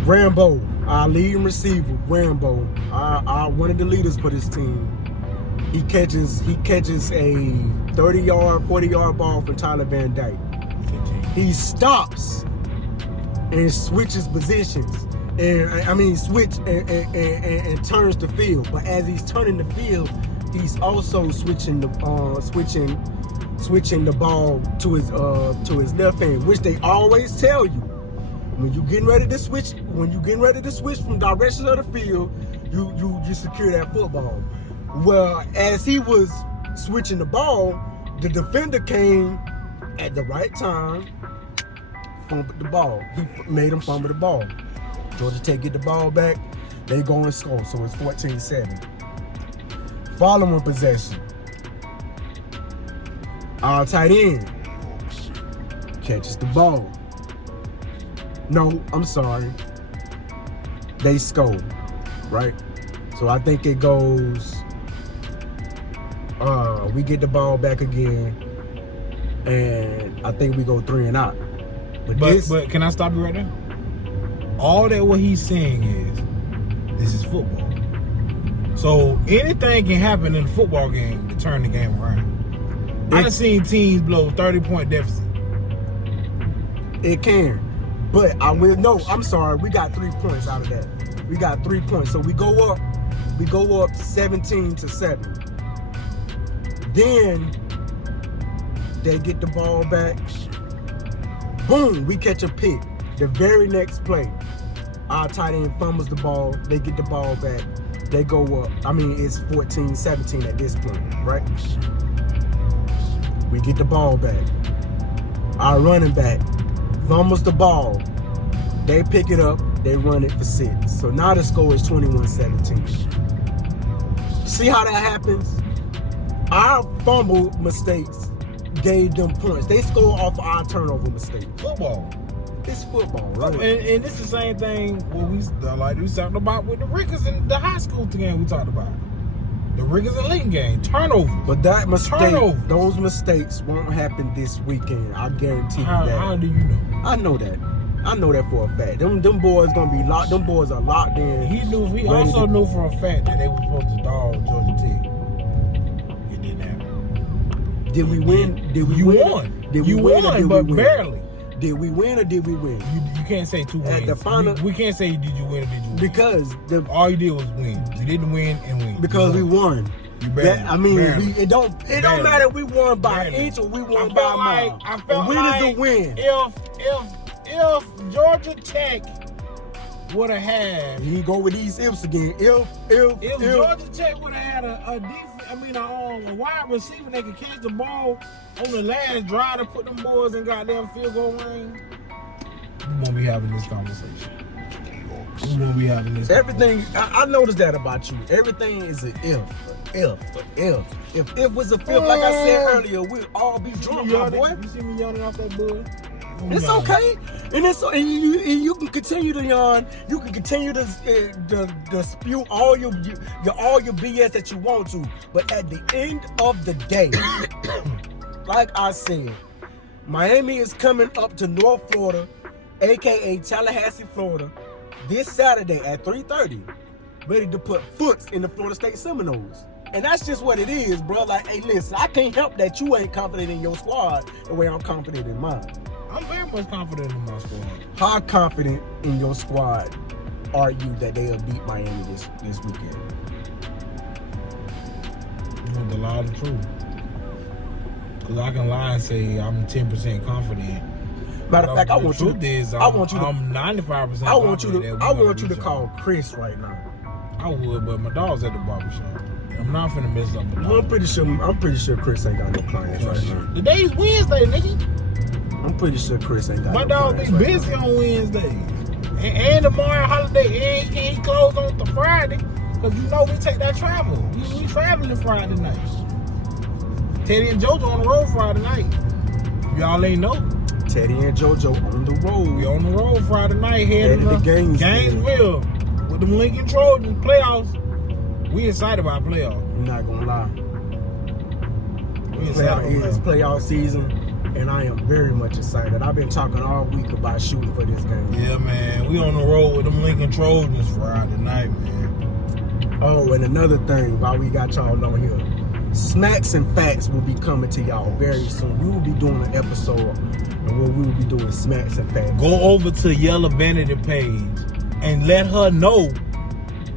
Rambo, our leading receiver, Rambo, our one of the leaders for this team. He catches a 30-yard, 40-yard ball from Tyler Van Dyke. He stops and switches positions. And turns the field. But as he's turning the field, he's also switching the ball to his left hand, which they always tell you when you're getting ready to switch. When you're getting ready to switch from direction of the field, you secure that football. Well, as he was switching the ball, the defender came at the right time, fumbled the ball. He made him fumble the ball. Georgia Tech get the ball back, they go and score, so it's 14-7. Following possession, our tight end catches the ball. No, I'm sorry. They score, right? So I think it goes, we get the ball back again, and I think we go 3 and out. But can I stop you right there? All that what he's saying is, this is football. So anything can happen in a football game to turn the game around. I've seen teams blow 30-point deficit. It can. But I will no, I'm sorry, we got 3 points out of that. We got 3 points. So we go up 17-7. Then they get the ball back. Boom, we catch a pick. The very next play, our tight end fumbles the ball. They get the ball back. They go up. It's 14-17 at this point, right? We get the ball back. Our running back fumbles the ball. They pick it up. They run it for 6. So now the score is 21-17. See how that happens? Our fumble mistakes gave them points. They score off of our turnover mistakes. Football. It's football, right? And this is the same thing we talked about with the Rickers in the high school game we talked about. The Rickers and Lincoln game. Turnover. But those mistakes won't happen this weekend. I guarantee you that. How do you know? I know that. I know that for a fact. Them boys gonna be locked. Them boys are locked in. He also knew for a fact that they were supposed to dog Georgia Tech. It didn't happen. Did we win? Did we win? Won. Did we win? Won, but barely. Did we win or did we win? You can't say 2 wins. At the final, we can't say did you win or did you win. Because all you did was win. You didn't win and win. Because we won. You barely, it don't matter if we won by an inch or we won by a mile. I felt a win like is a win. If Georgia Tech would have had, you go with these ifs again. If Georgia Tech would have had a wide receiver that could catch the ball on the last drive to put them boys in goddamn field goal range, we won't be having this conversation. We won't be having this. Everything I noticed that about you. Everything is an if. If was a fifth, like I said earlier, we'd all be drunk, my boy. You see me yawning off that bull? It's okay, and you can continue to yawn. You can continue to spew all your BS that you want to. But at the end of the day, like I said, Miami is coming up to North Florida, aka Tallahassee, Florida, this Saturday at 3:30, ready to put foot in the Florida State Seminoles. And that's just what it is, bro. Like, hey, listen, I can't help that you ain't confident in your squad the way I'm confident in mine. I'm very much confident in my squad. How confident in your squad are you that they'll beat Miami this weekend? You know, the lie of the truth. Because I can lie and say I'm 10% confident. Matter of fact, I'm 95% I want you to call Chris right now. I would, but my dog's at the barbershop. I'm not finna mess up my dog. I'm pretty sure Chris ain't got no clients right now. Today's Wednesday, nigga. I'm pretty sure Chris ain't got my no dog clients be right busy now. on Wednesdays. And tomorrow holiday, and he close on the Friday. Because you know we take that travel. We traveling Friday night. Teddii and Jojo on the road Friday night. Y'all ain't know. Teddii and Jojo on the road. We on the road Friday night heading to Gainesville with them Lincoln Trojans playoffs. We excited about playoffs. I'm not gonna lie. It's playoff season, and I am very much excited. I've been talking all week about shooting for this game. Yeah, man. We on the road with them Lincoln Trojans Friday night, man. Oh, and another thing, while we got y'all on here, Smacks and Facts will be coming to y'all very soon. We will be doing an episode where we will be doing Smacks and Facts. Go over to Yellow Vanity page and let her know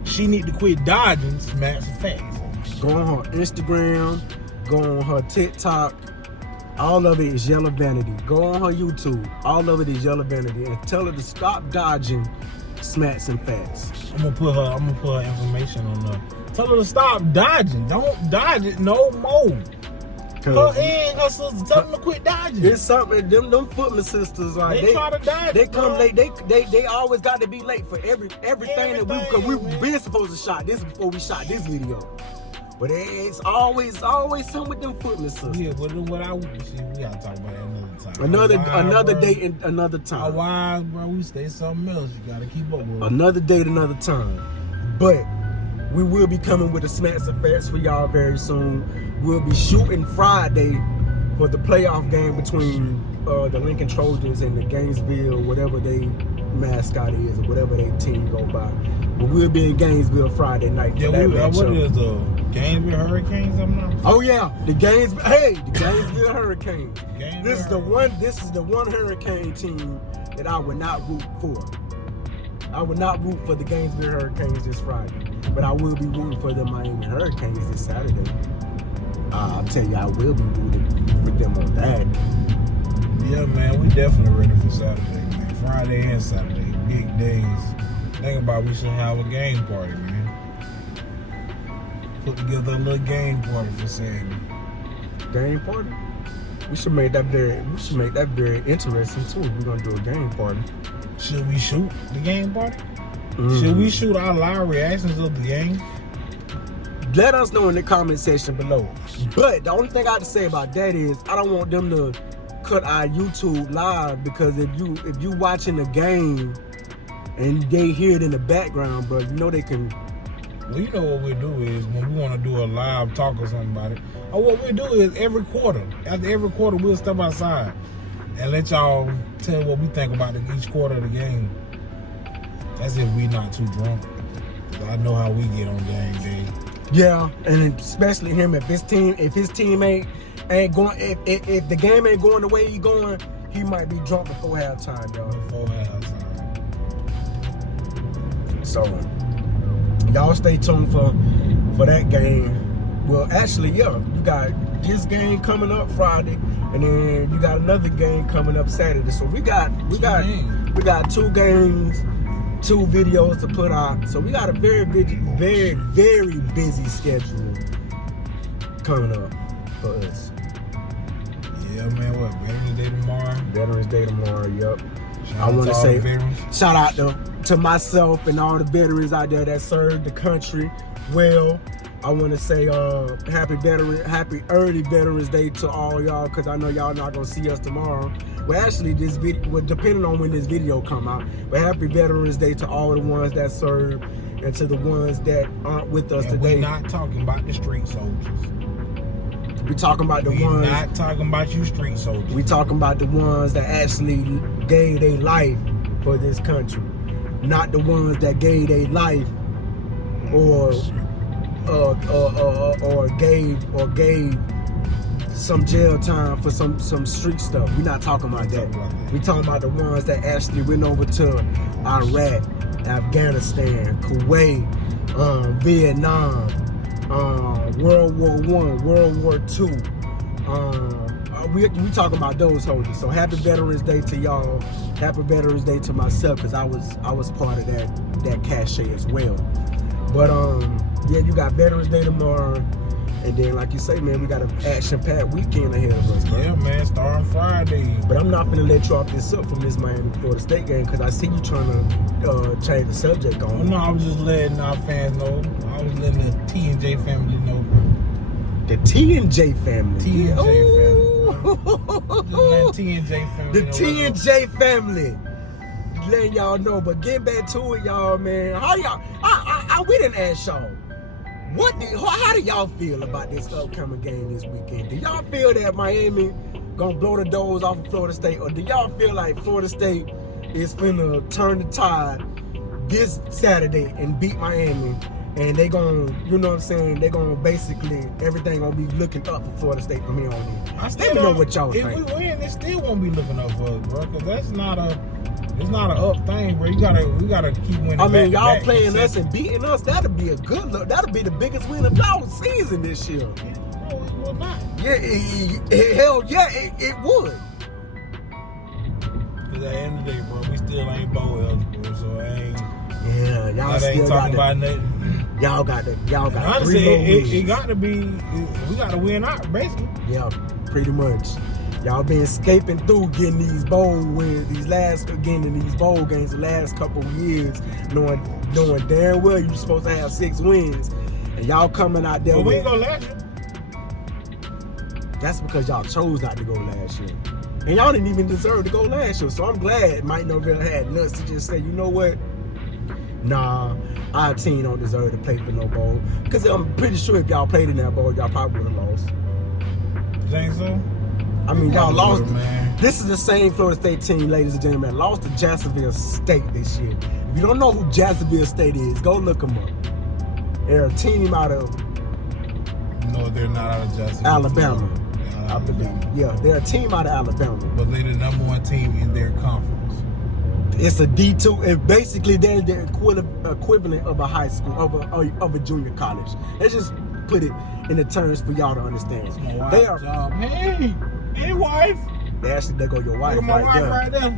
she need to quit dodging Smacks and Facts. Go on her Instagram, go on her TikTok. All of it is Yellow Vanity. Go on her YouTube. All of it is Yellow Vanity. And tell her to stop dodging Smacks and Facts. I'm gonna put her information on there. Tell her to stop dodging. Don't dodge it no more. Her and her sister, tell them to quit dodging. It's something. Them Footman sisters, like they try to dodge. They come late. They always got to be late for everything that we've been supposed to shot this before we shot this video. But it's always something with them Footman sisters. Yeah, but what I see, we gotta talk about that another time. Another bro. date and another time. Our wives, bro, we stay something else. You gotta keep up with. Another date, another time. But we will be coming with a Smacks and Facts for y'all very soon. We'll be shooting Friday for the playoff game between the Lincoln Trojans and the Gainesville, whatever they mascot is or whatever their team go by. But we'll be in Gainesville Friday night. Yeah, what is the Gainesville Hurricanes? Oh yeah, the Gainesville Hurricanes. This is the one Hurricane team that I would not root for. I would not root for the Gainesville Hurricanes this Friday, but I will be rooting for the Miami Hurricanes this Saturday. I'll tell you, I will be rooting with them on that. Yeah, man, we definitely ready for Saturday, man. Friday and Saturday, big days. Think about we should have a game party, man. Put together a little game party for Saturday. Game party? We should make that very interesting too. We're gonna do a game party. Should we shoot the game party? Should we shoot our live reactions of the game? Let us know in the comment section below. But the only thing I have to say about that is I don't want them to cut our YouTube live, because if you watching the game and they hear it in the background, bro, you know they can. Well, you know what we do is when we want to do a live talk or something about it, or what we do is after every quarter we'll step outside and let y'all tell what we think about each quarter of the game. That's if we not too drunk. I know how we get on game day. Yeah, and especially him, if his team ain't going, if the game ain't going the way he going, he might be drunk before halftime, y'all. Before halftime. So y'all stay tuned for that game. Well, actually, yeah, you got this game coming up Friday, and then you got another game coming up Saturday. So we got 2 games, 2 videos to put out. So we got a very busy schedule coming up for us. Yeah, man. What, Veterans Day tomorrow? Veterans Day tomorrow. Yep. I want to say shout out to myself and all the veterans out there that served the country well. I want to say happy early Veterans Day to all y'all, because I know y'all not gonna see us tomorrow. Well, actually, this video, well, depending on when this video come out, but happy Veterans Day to all the ones that serve and to the ones that aren't with us today. We're not talking about the street soldiers. We talking about the ones. We're not talking about you street soldiers. We talking about the ones that actually gave their life for this country, not the ones that gave their life or or gave some jail time for some street stuff. We're not talking about that. We talking about the ones that actually went over to Iraq, Afghanistan, Kuwait, Vietnam, World War I, World War II. We talking about those soldiers. So happy Veterans Day to y'all. Happy Veterans Day to myself, because I was part of that cachet as well. But yeah, you got Veterans Day tomorrow, and then like you say, man, we got an action-packed weekend ahead of us, bro. Yeah, man, starting Friday. But I'm not gonna let you off this up from this Miami Florida State game, because I see you trying to change the subject on. No, I was just letting our fans know. I was letting the T&J family know, bro. The T&J family. T&J family. The T&J family. Letting y'all know, but getting back to it, y'all, man. How y'all? We didn't ask y'all. How do y'all feel about this upcoming game this weekend? Do y'all feel that Miami gonna blow the doors off of Florida State, or do y'all feel like Florida State is finna turn the tide this Saturday and beat Miami? And they gonna, you know what I'm saying? They gonna basically, everything gonna be looking up for Florida State from here on in. I still Let me know what y'all think. If we win, it still won't be looking up for us, bro. Cause it's not a up thing, bro. We gotta keep winning. I mean, y'all playing us and beating us, that'll be a good look. That'll be the biggest win of y'all season this year. No, it will not. Yeah, hell yeah, it would. Cause at the end of the day, bro, we still ain't bowl eligible, so I ain't. Yeah, y'all ain't still talking got about nothing. Y'all got Honestly, 3 more wins. it got to be. We got to win out, basically. Yeah, pretty much. Y'all been escaping through getting these bowl wins, getting in these bowl games the last couple of years, knowing damn well you're supposed to have 6 wins, and y'all coming out there. But we ain't go last year. That's because y'all chose not to go last year, and y'all didn't even deserve to go last year. So I'm glad Mike Norvell had nuts to just say, you know what? Nah, our team don't deserve to play for no bowl. Because I'm pretty sure if y'all played in that bowl, y'all probably would have lost. You think so? I mean, y'all lost. Man. This is the same Florida State team, ladies and gentlemen, lost to Jacksonville State this year. If you don't know who Jacksonville State is, go look them up. They're a team out of... No, they're not out of Jacksonville. Alabama, I believe. Yeah, they're a team out of Alabama. But they're the number 1 team in their conference. It's a D2, and basically they're the equivalent of a high school, of a junior college. Let's just put it in the terms for y'all to understand. That's my wife's They are. job. Hey, wife. There go your wife Look at my wife right there.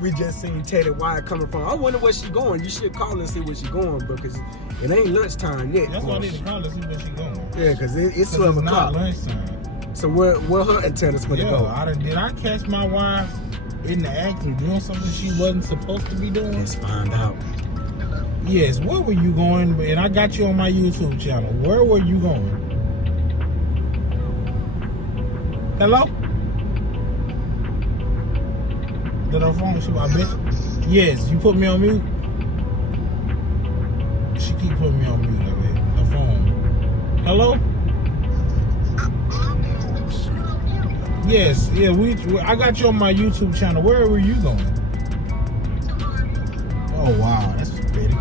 We just seen Teddii Jojo coming from. I wonder where she going. You should call and see where she going, because it ain't lunchtime yet. That's why I need to call and see where she going. Yeah, because it's 12 It's not o'clock. lunchtime. So where her antennas gonna go? Did I catch my wife in the act of doing something she wasn't supposed to be doing? Let's find out. Yes, where were you going? And I got you on my YouTube channel. Where were you going? Hello? Did her phone shoot my bitch? Yes, you put me on mute? She keep putting me on mute, I mean. Her phone. Hello? Yes, yeah, I got you on my YouTube channel. Where were you going? Oh wow, that's pretty.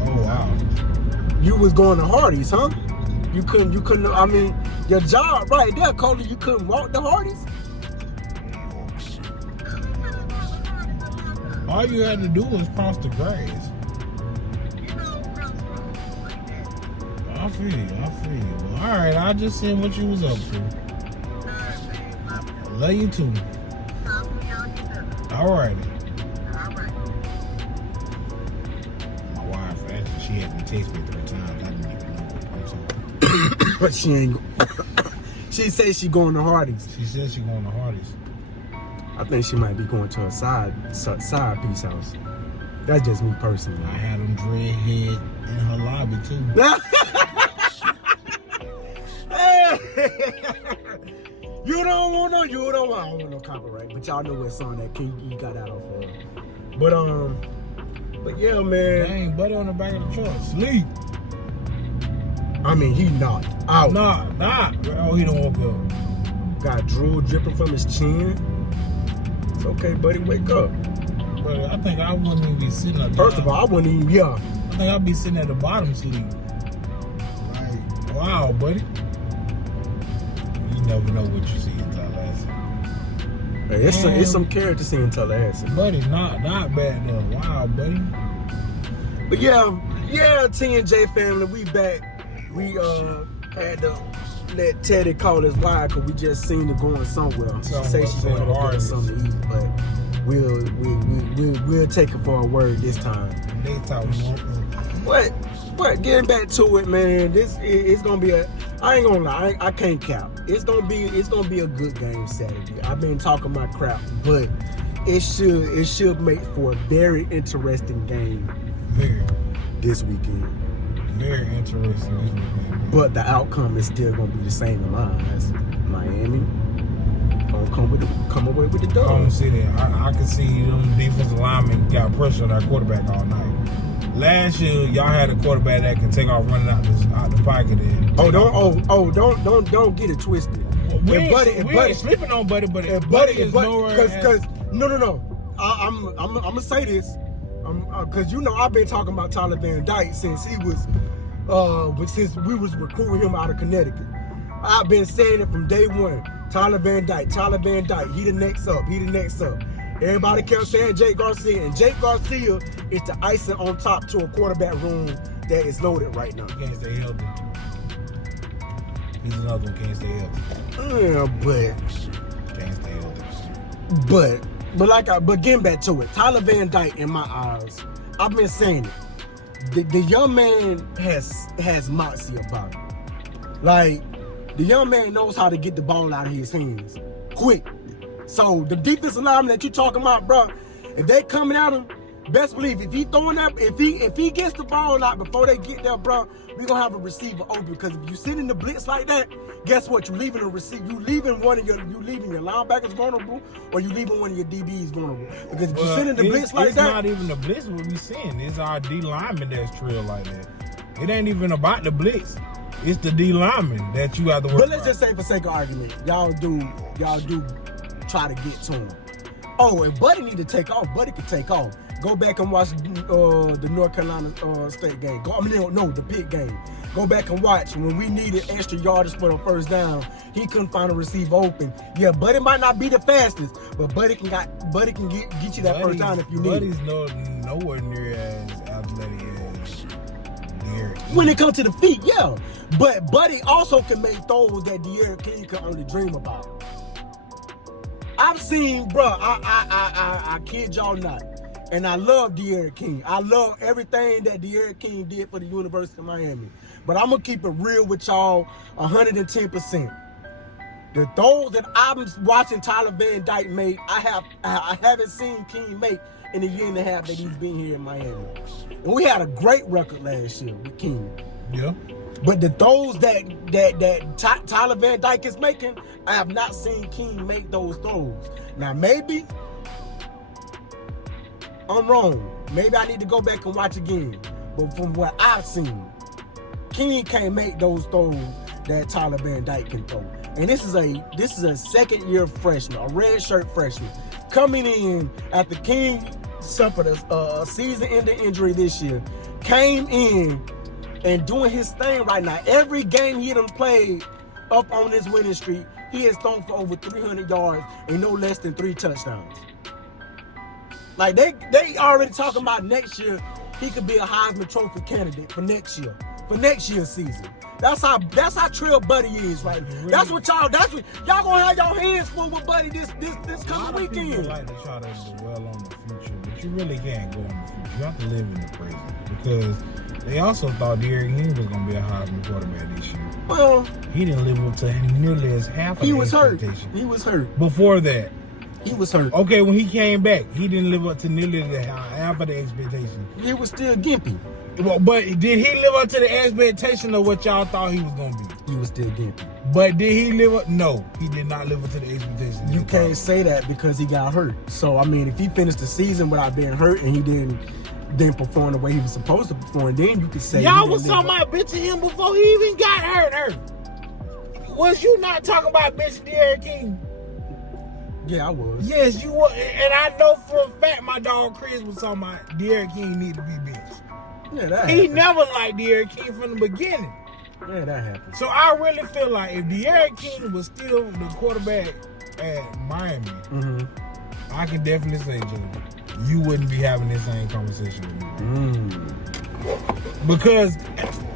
Oh wow. You was going to Hardee's, huh? You couldn't, I mean, your job right there, Cody, you couldn't walk to Hardee's? All you had to do was cross the grass. I feel you. Well, all right, I just seen what you was up to. Love you too. All righty. My wife, she had me text me 3 times. I didn't even know. I'm sorry. But she ain't. She says she going to Hardee's. She said she going to Hardee's. I think she might be going to a side piece house. That's just me personally. I had them dreadhead in her lobby too. You don't want no copyright, but y'all know what song that King E got out of her. But yeah, man. Dang, buddy on the back of the truck, sleep. I mean, he knocked out. Nah. Oh, he don't woke up. got drool dripping from his chin. It's okay, buddy. Wake up. But I think I wouldn't even be sitting up. First of all, I wouldn't even. Yeah. I think I'd be sitting at the bottom sleep. Like, wow, buddy. You never know what you see in Tallahassee. Hey, it's some character seeing Tallahassee. Buddy, not bad though. Wow, buddy. But yeah, T&J family, we back. We had to let Teddii call his wife because we just seen her going somewhere. She say she's going to go get something to eat, but we'll take her for a word this time. Next time we won't. But getting back to it, man, it's gonna be I ain't gonna lie, I can't cap. It's gonna be a good game Saturday. I've been talking my crap, but it should make for a very interesting game. This weekend. Very interesting this weekend. But the outcome is still gonna be the same in my eyes. Miami gonna come away with the dub. I don't see that. I can see them defensive linemen got pressure on our quarterback all night. Last year, y'all had a quarterback that can take off running out the pocket. Don't get it twisted. We ain't sleeping on Buddy, but Buddy is nowhere. Because no. I'm gonna say this. Because I've been talking about Tyler Van Dyke since he was since we was recruiting him out of Connecticut. I've been saying it from day one. Tyler Van Dyke, he the next up. Everybody kept saying Jake Garcia, and Jake Garcia is the icing on top to a quarterback room that is loaded right now. He can't stay healthy. He's another one can't stay healthy. Yeah, Can't stay healthy. But getting back to it, Tyler Van Dyke, in my eyes, I've been saying it. The young man has moxie about him. Like, the young man knows how to get the ball out of his hands quick. So the defensive lineman that you talking about, bro, if they coming at him, best believe if he throwing that, if he gets the ball out before they get there, bro, we gonna have a receiver open. Because if you sit in the blitz like that, guess what? You leaving a receiver. You leaving your linebackers vulnerable, or you leaving one of your DBs vulnerable. Because if you sit in the blitz like that, it's not even the blitz what we seeing. It's our D lineman that's trail like that. It ain't even about the blitz. It's the D lineman that you have to work. But let's just say, for sake of argument, y'all do try to get to him. Oh, if Buddy need to take off, Buddy can take off. Go back and watch the North Carolina State game. The Pitt game. Go back and watch when we needed extra yardage for the first down. He couldn't find a receiver open. Yeah, Buddy might not be the fastest, but Buddy can get you that first down if you need. Buddy's nowhere near as athletic as De'Aaron. When it comes to the feet, yeah. But Buddy also can make throws that De'Aaron King can only dream about. I've seen, bro, I kid y'all not. And I love De'Aaron King. I love everything that De'Aaron King did for the University of Miami. But I'm going to keep it real with y'all 110%. The throws that I'm watching Tyler Van Dyke make, I haven't seen King make in the year and a half that he's been here in Miami. And we had a great record last year with King. Yeah. But the throws that Tyler Van Dyke is making, I have not seen King make those throws. Now, maybe I'm wrong. Maybe I need to go back and watch again. But from what I've seen, King can't make those throws that Tyler Van Dyke can throw. And this is a second-year freshman, a redshirt freshman, coming in after King suffered a season-ending injury this year, came in and doing his thing right now. Every game he done played up on this winning streak, he has thrown for over 300 yards and no less than 3 touchdowns. Like, they already talking about next year, he could be a Heisman Trophy candidate for next year's season. That's how Trail Buddy is right now. That's what y'all gonna have your hands full with Buddy this coming weekend. People like to try to dwell on the future, but you really can't go on the future. You have to live in the present, because they also thought De'Aaron King was gonna be a Heisman quarterback this year. Well, he didn't live up to nearly as half of the expectation. He was hurt. Before that, he was hurt. Okay, when he came back, he didn't live up to nearly half of the expectation. He was still gimpy. But did he live up to the expectation of what y'all thought he was going to be? He was still gimpy. But did he live up? No, he did not live up to the expectation. You can't say that because he got hurt. So, I mean, if he finished the season without being hurt and he didn't perform the way he was supposed to perform, then you could say... Y'all was talking about bitching him before he even got hurt. Was you not talking about benching De'Aaron King? Yeah, I was. Yes, you were. And I know for a fact my dog Chris was talking about De'Aaron King need to be benched. Yeah, that He happened. never liked De'Aaron King from the beginning. Yeah, that happened. So I really feel like if De'Aaron King was still the quarterback at Miami, I can definitely say, Joe, you wouldn't be having this same conversation with me. Because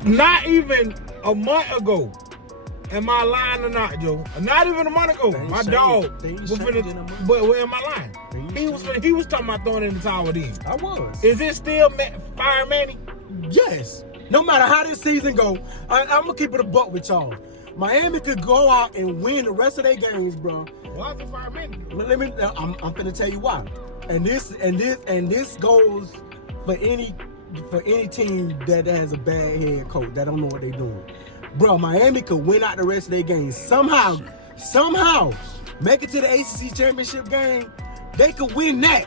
not even a month ago, am I lying or not, Joe? Not even a month ago, my dog was finna, but am I lying? He was talking about throwing in the towel then. I was. Is it still Fire Manny? Yes. No matter how this season go, I'm gonna keep it a buck with y'all. Miami could go out and win the rest of their games, bro. Why is it Fire Manny? I'm gonna tell you why. And this goes for any team that has a bad head coach that don't know what they're doing. Bro, Miami could win out the rest of their games. Somehow, make it to the ACC championship game. They could win that.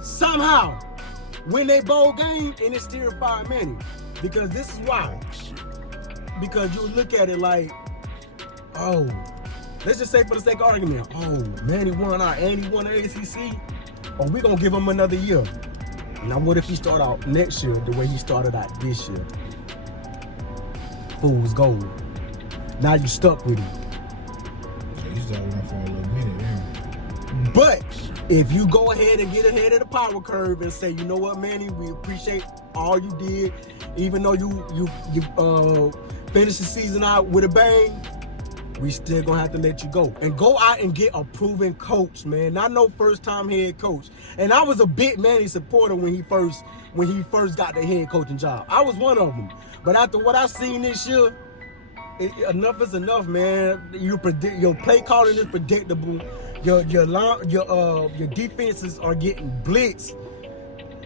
Somehow. Win their bowl game and it's still Fire Manny. Because this is why. Because you look at it like, oh, let's just say for the sake of argument, oh, Manny won the ACC, or we gonna give him another year. Now what if he start out next year the way he started out this year? Fool's gold. Now you stuck with him. You stuck with him for a little minute, man. But if you go ahead and get ahead of the power curve and say, you know what, Manny, we appreciate all you did, even though you finished the season out with a bang, we still gonna have to let you go. And go out and get a proven coach, man. Not no first-time head coach. And I was a big Manny supporter when he first got the head coaching job. I was one of them. But after what I've seen this year, enough is enough, man. Your play calling is predictable. Your defenses are getting blitzed.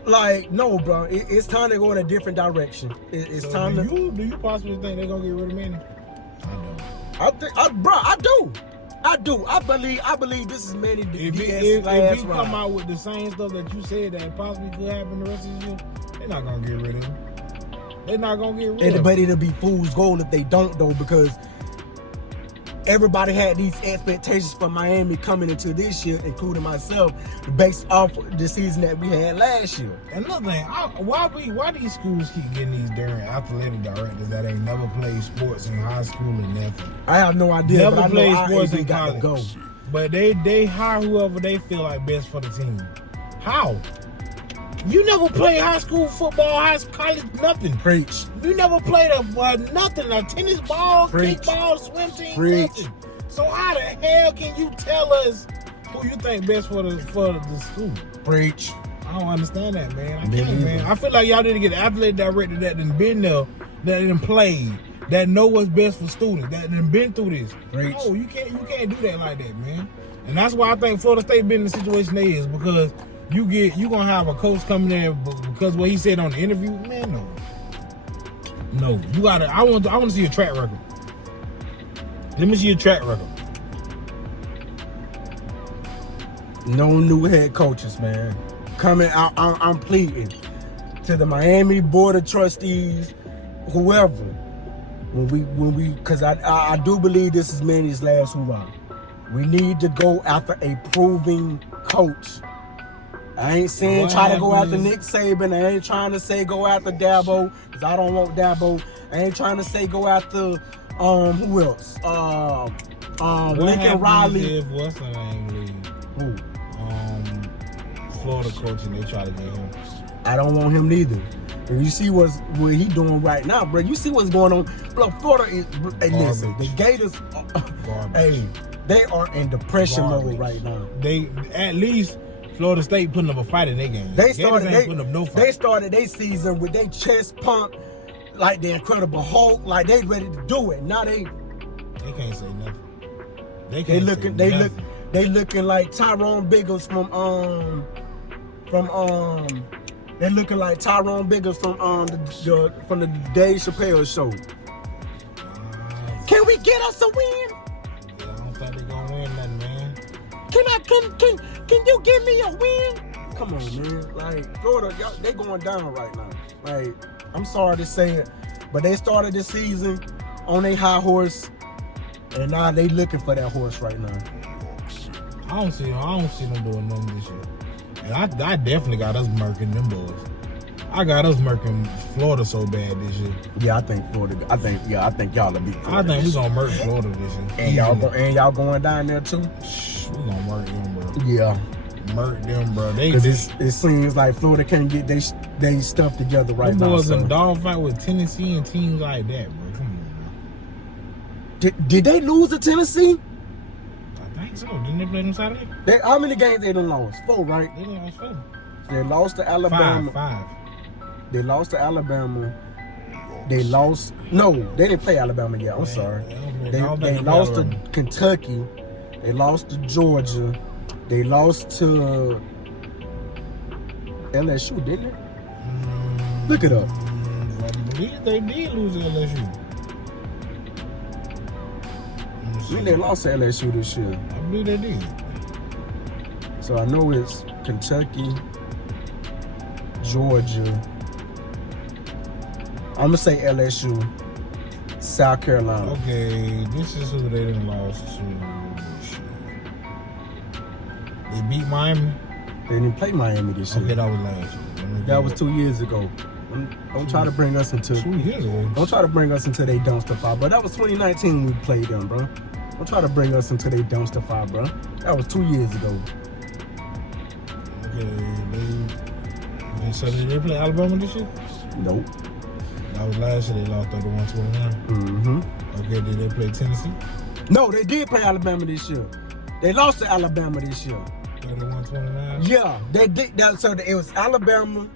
Like, no, bro. It's time to go in a different direction. It's time to. Do you possibly think they're gonna get rid of Manny? I do. I believe this is Manny. If he come out with the same stuff that you said that possibly could happen the rest of the year, they're not gonna get rid of him. They're not gonna get rid of him. But it'll be fool's gold if they don't, though, because everybody had these expectations for Miami coming into this year, including myself, based off the season that we had last year. Another thing, why these schools keep getting these darn athletic directors that ain't never played sports in high school or nothing? I have no idea. Never but played I know sports in got to go. college. But they hire whoever they feel like best for the team. How? You never played high school football, college, nothing. Preach. You never played nothing, a tennis ball, kickball, swim team, nothing. So how the hell can you tell us who you think best for the school? Preach. I don't understand that, man. I can't, man. I feel like y'all need to get an athletic director that done been there, that done played, that know what's best for students, that done been through this. Preach. No, you can't do that like that, man. And that's why I think Florida State been in the situation they is, because you gonna have a coach coming there because what he said on the interview, man. No, you gotta. I want to see a track record. Let me see your track record. No new head coaches, man. Coming out, I'm pleading to the Miami Board of Trustees, whoever. When we, because I do believe this is Manny's last hurrah. We need to go after a proving coach. I ain't saying try to go after Nick Saban. I ain't trying to say go after Dabo, because I don't want Dabo. I ain't trying to say go after who else? Lincoln Riley. If what's her name leave? Who? Florida coach, and they try to get him. I don't want him neither. And you see what he doing right now, bro. You see what's going on. Bro, Florida is. Hey, listen, the Gators. Hey, they are in depression mode right now. They at least. Florida State putting up a fight in their game. They started their season with their chest pumped like the Incredible Hulk, like they ready to do it. Now they can't say nothing. They looking like Tyrone Biggles they're looking like Tyrone Biggles from the Dave Chappelle show. Can we get us a win? Yeah, I don't think they're gonna win nothing, man. Can you give me a win? Come on, man. Like, Florida, y'all, they going down right now. Like, I'm sorry to say it, but they started this season on a high horse, And now they looking for that horse right now. I don't see them doing nothing this year. And I definitely got us murking them boys. I got us murking Florida so bad this year. Yeah, I think Florida. I think y'all will beat Florida. I think we gonna murk Florida this year. And y'all going down there too? We gonna murk them, bro. Yeah. Murk them, bro. Because it seems like Florida can't get they stuff together right now. Them boys in dog fight with Tennessee and teams like that, bro. Come on, bro. Did they lose to Tennessee? I think so. Didn't they play them Saturday? How many games they done lost? 4, right? They done lost 4. They lost to Alabama. 5. They lost to Alabama. They lost. No, they didn't play Alabama yet. I'm sorry. They lost to Kentucky. They lost to Georgia. They lost to LSU, didn't they? Look it up. I believe they did lose to LSU. I mean, they lost to LSU this year. I believe they did. So I know it's Kentucky, Georgia. I'm gonna say LSU, South Carolina. Okay, this is who they done lost to. They beat Miami. They didn't play Miami this year. Okay, that was last year. That was 2 years ago. Don't try to bring us into 2 years ago. Don't try to bring us into their dumpster fire, bro. That was 2019 we played them, bro. Don't try to bring us into their dumpster fire, bro. That was 2 years ago. Okay, so did they play Alabama this year? Nope. That was last year. They lost 31-29. Mm-hmm. Okay, did they play Tennessee? No, they did play Alabama this year. They lost to Alabama this year. 31-29? Yeah, they did that. So it was Alabama,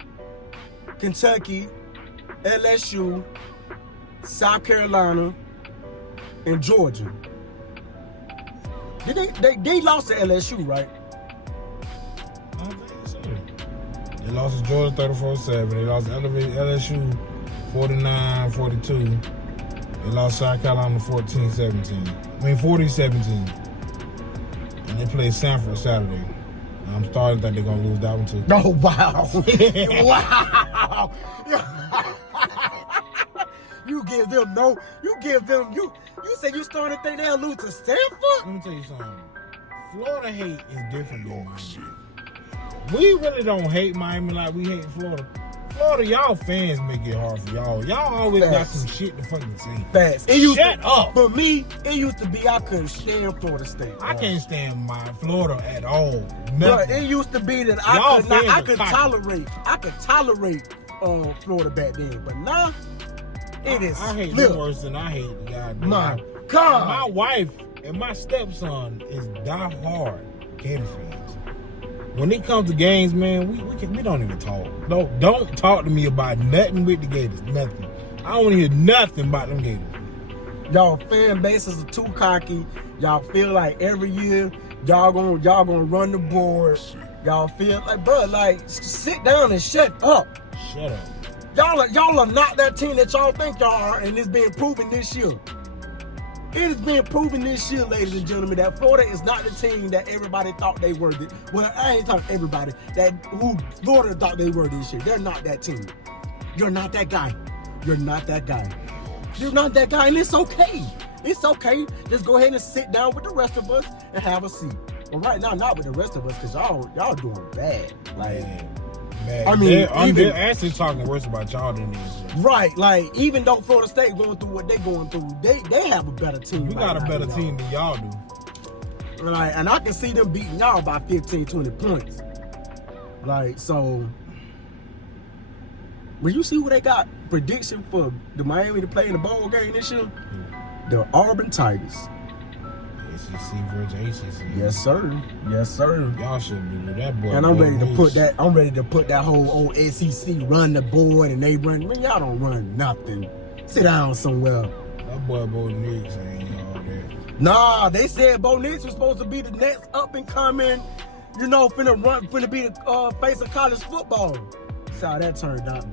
Kentucky, LSU, South Carolina, and Georgia. They lost to LSU, right? I don't think so. They lost to Georgia 34-7. They lost to LSU 49-42. They lost South Carolina 14-17. I mean 40-17. And they played Sanford Saturday. I'm starting to think they're gonna lose that one too. Oh wow! Wow! You say you starting to think they'll lose to Stanford? Let me tell you something. Florida hate is different than Miami. We really don't hate Miami like we hate Florida. Florida, y'all fans make it hard for y'all. Y'all always got some shit to fucking say. Facts. Shut up. For me, it used to be I couldn't stand Florida State. I can't stand my Florida at all. But it used to be that I could tolerate Florida back then. But now, it is I hate flipped. them worse than I hate the guy. My God. My wife and my stepson is die-hard Gator fans. When it comes to games, man, we don't even talk. No, don't talk to me about nothing with the Gators. Nothing. I don't want to hear nothing about them Gators. Y'all fan bases are too cocky. Y'all feel like every year y'all gonna run the board. Y'all feel like, bro, like sit down and shut up. Shut up. Y'all are not that team that y'all think y'all are, and it's being proven this year. It has been proven this year, ladies and gentlemen, that Florida is not the team that everybody thought they were. Well, I ain't talking everybody. Who Florida thought they were this year. They're not that team. You're not that guy. You're not that guy. You're not that guy, and it's okay. It's okay. Just go ahead and sit down with the rest of us and have a seat. But right now, not with the rest of us, because y'all doing bad. Like, man, I mean, they're actually talking worse about y'all than this. Right, like even though Florida State going through what they going through, they have a better team. We got a better team than y'all do. Right, and I can see them beating y'all by 15, 20 points. Like, so when you see what they got prediction for the Miami to play in the bowl game this year, the Auburn Tigers. SEC versus ACC. Yes, sir. Yes, sir. Y'all should do that, boy. And I'm ready to put that. I'm ready to put that whole old SEC run the board, and they run. Man, y'all don't run nothing. Sit down somewhere. That boy Bo Nix ain't all that. Nah, they said Bo Nix was supposed to be the next up and coming. You know, finna be the face of college football. See how that turned out.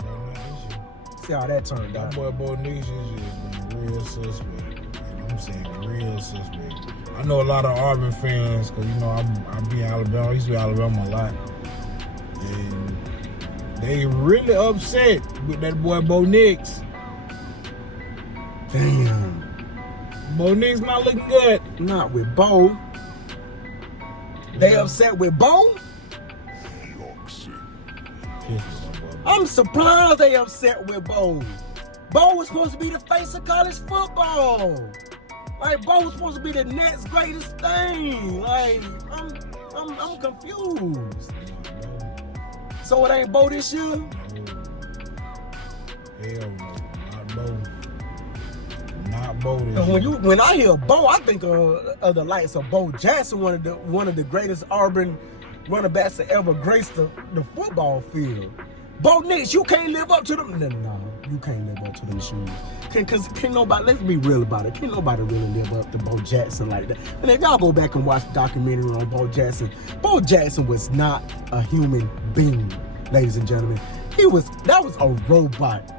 See how that turned out. That boy Bo Nix is just been real suspect. And I'm saying real suspect. I know a lot of Auburn fans, because, you know, I be in Alabama. I used to be in Alabama a lot. And they really upset with that boy Bo Nix. Damn. Bo Nick's not looking good. Not with Bo. They upset with Bo? I'm surprised they upset with Bo. Bo was supposed to be the face of college football. Like, Bo was supposed to be the next greatest thing. Like, I'm confused. So it ain't Bo this year? No. Hell no, not Bo. Not Bo this year. When I hear Bo, I think of the likes of Bo Jackson, one of the greatest Auburn running backs to ever grace the football field. Bo Nix, you can't live up to them. No, you can't live up to them shoes. Cause can't nobody, let's be real about it. Can't nobody really live up to Bo Jackson like that. And if y'all go back and watch the documentary on Bo Jackson was not a human being, ladies and gentlemen. That was a robot.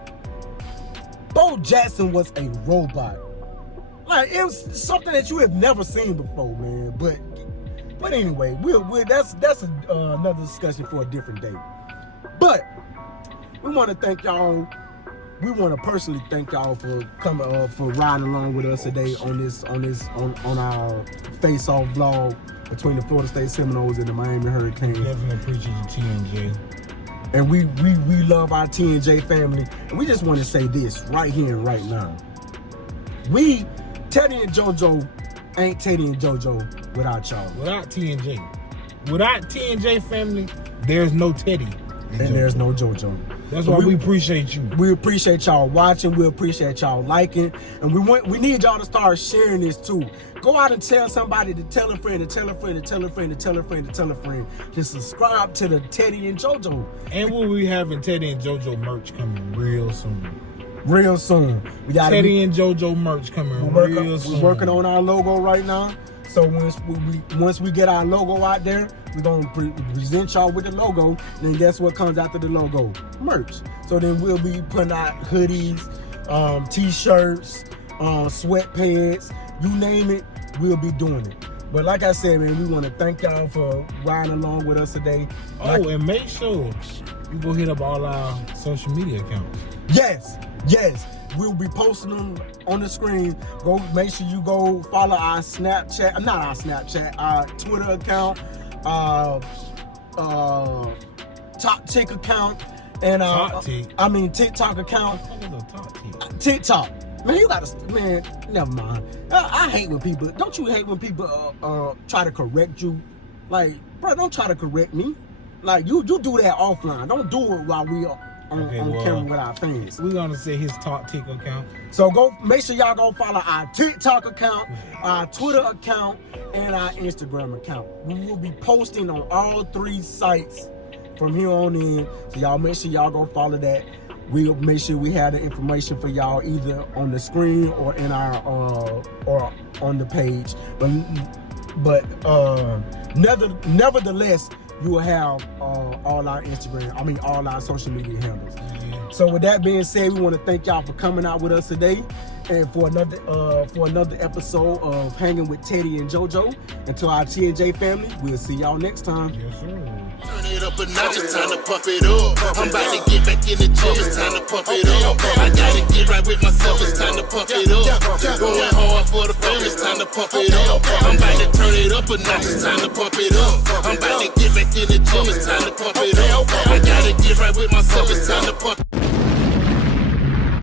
Bo Jackson was a robot. Like, it was something that you have never seen before, man. But anyway, that's another discussion for a different day. But we want to thank y'all. We want to personally thank y'all for coming, for riding along with us today on our face-off vlog between the Florida State Seminoles and the Miami Hurricanes. Definitely appreciate you, T&J. And we love our T&J family. And we just want to say this right here and right now. Teddii and Jojo ain't Teddii and Jojo without y'all. Without T&J. Without T&J family, there's no Teddii. And there's no Jojo. That's why we appreciate you. We appreciate y'all watching. We appreciate y'all liking. And we need y'all to start sharing this too. Go out and tell somebody to tell a friend, to tell a friend, to tell a friend, to tell a friend, to tell a friend. To subscribe to the Teddii and Jojo. And we'll be having Teddii and Jojo merch coming reil soon. Real soon. We got Teddii and Jojo merch coming real soon. We're working on our logo right now. So once we get our logo out there, we're gonna present y'all with the logo. Then guess what comes after the logo? Merch. So then we'll be putting out hoodies, t-shirts, sweatpants, you name it, we'll be doing it. But like I said, man, we want to thank y'all for riding along with us today. And make sure you go hit up all our social media accounts. Yes. We'll be posting them on the screen. Go make sure you go follow our Snapchat, not our Snapchat, our Twitter account, Top Tick account, and TikTok account. TikTok. Man, never mind. I hate when people. Don't you hate when people try to correct you? Like, bro, don't try to correct me. Like, you do that offline. Don't do it while we are on camera with our fans. We're gonna say his Top Tick account. So make sure y'all go follow our TikTok account, our Twitter account, and our Instagram account. We will be posting on all 3 sites from here on in. So y'all make sure y'all go follow that. We'll make sure we have the information for y'all either on the screen or in our or on the page. But nevertheless, you will have all our social media handles. So with that being said, we want to thank y'all for coming out with us today, and for another episode of Hanging with Teddii and Jojo. And to our T&J family, we'll see y'all next time. Yes, sir. Turn it up a notch, it's time to pump it up. I'm about to get back in the gym, it's time to pump it up. I gotta get right with myself, it's time to pump it up. Going hard for the fam, it's time to pump it up. I'm about to turn it up a notch, it's time to pump it up. I'm about to get back in the gym, it's time to pump it up. I gotta get right with myself, it's time to pump it up.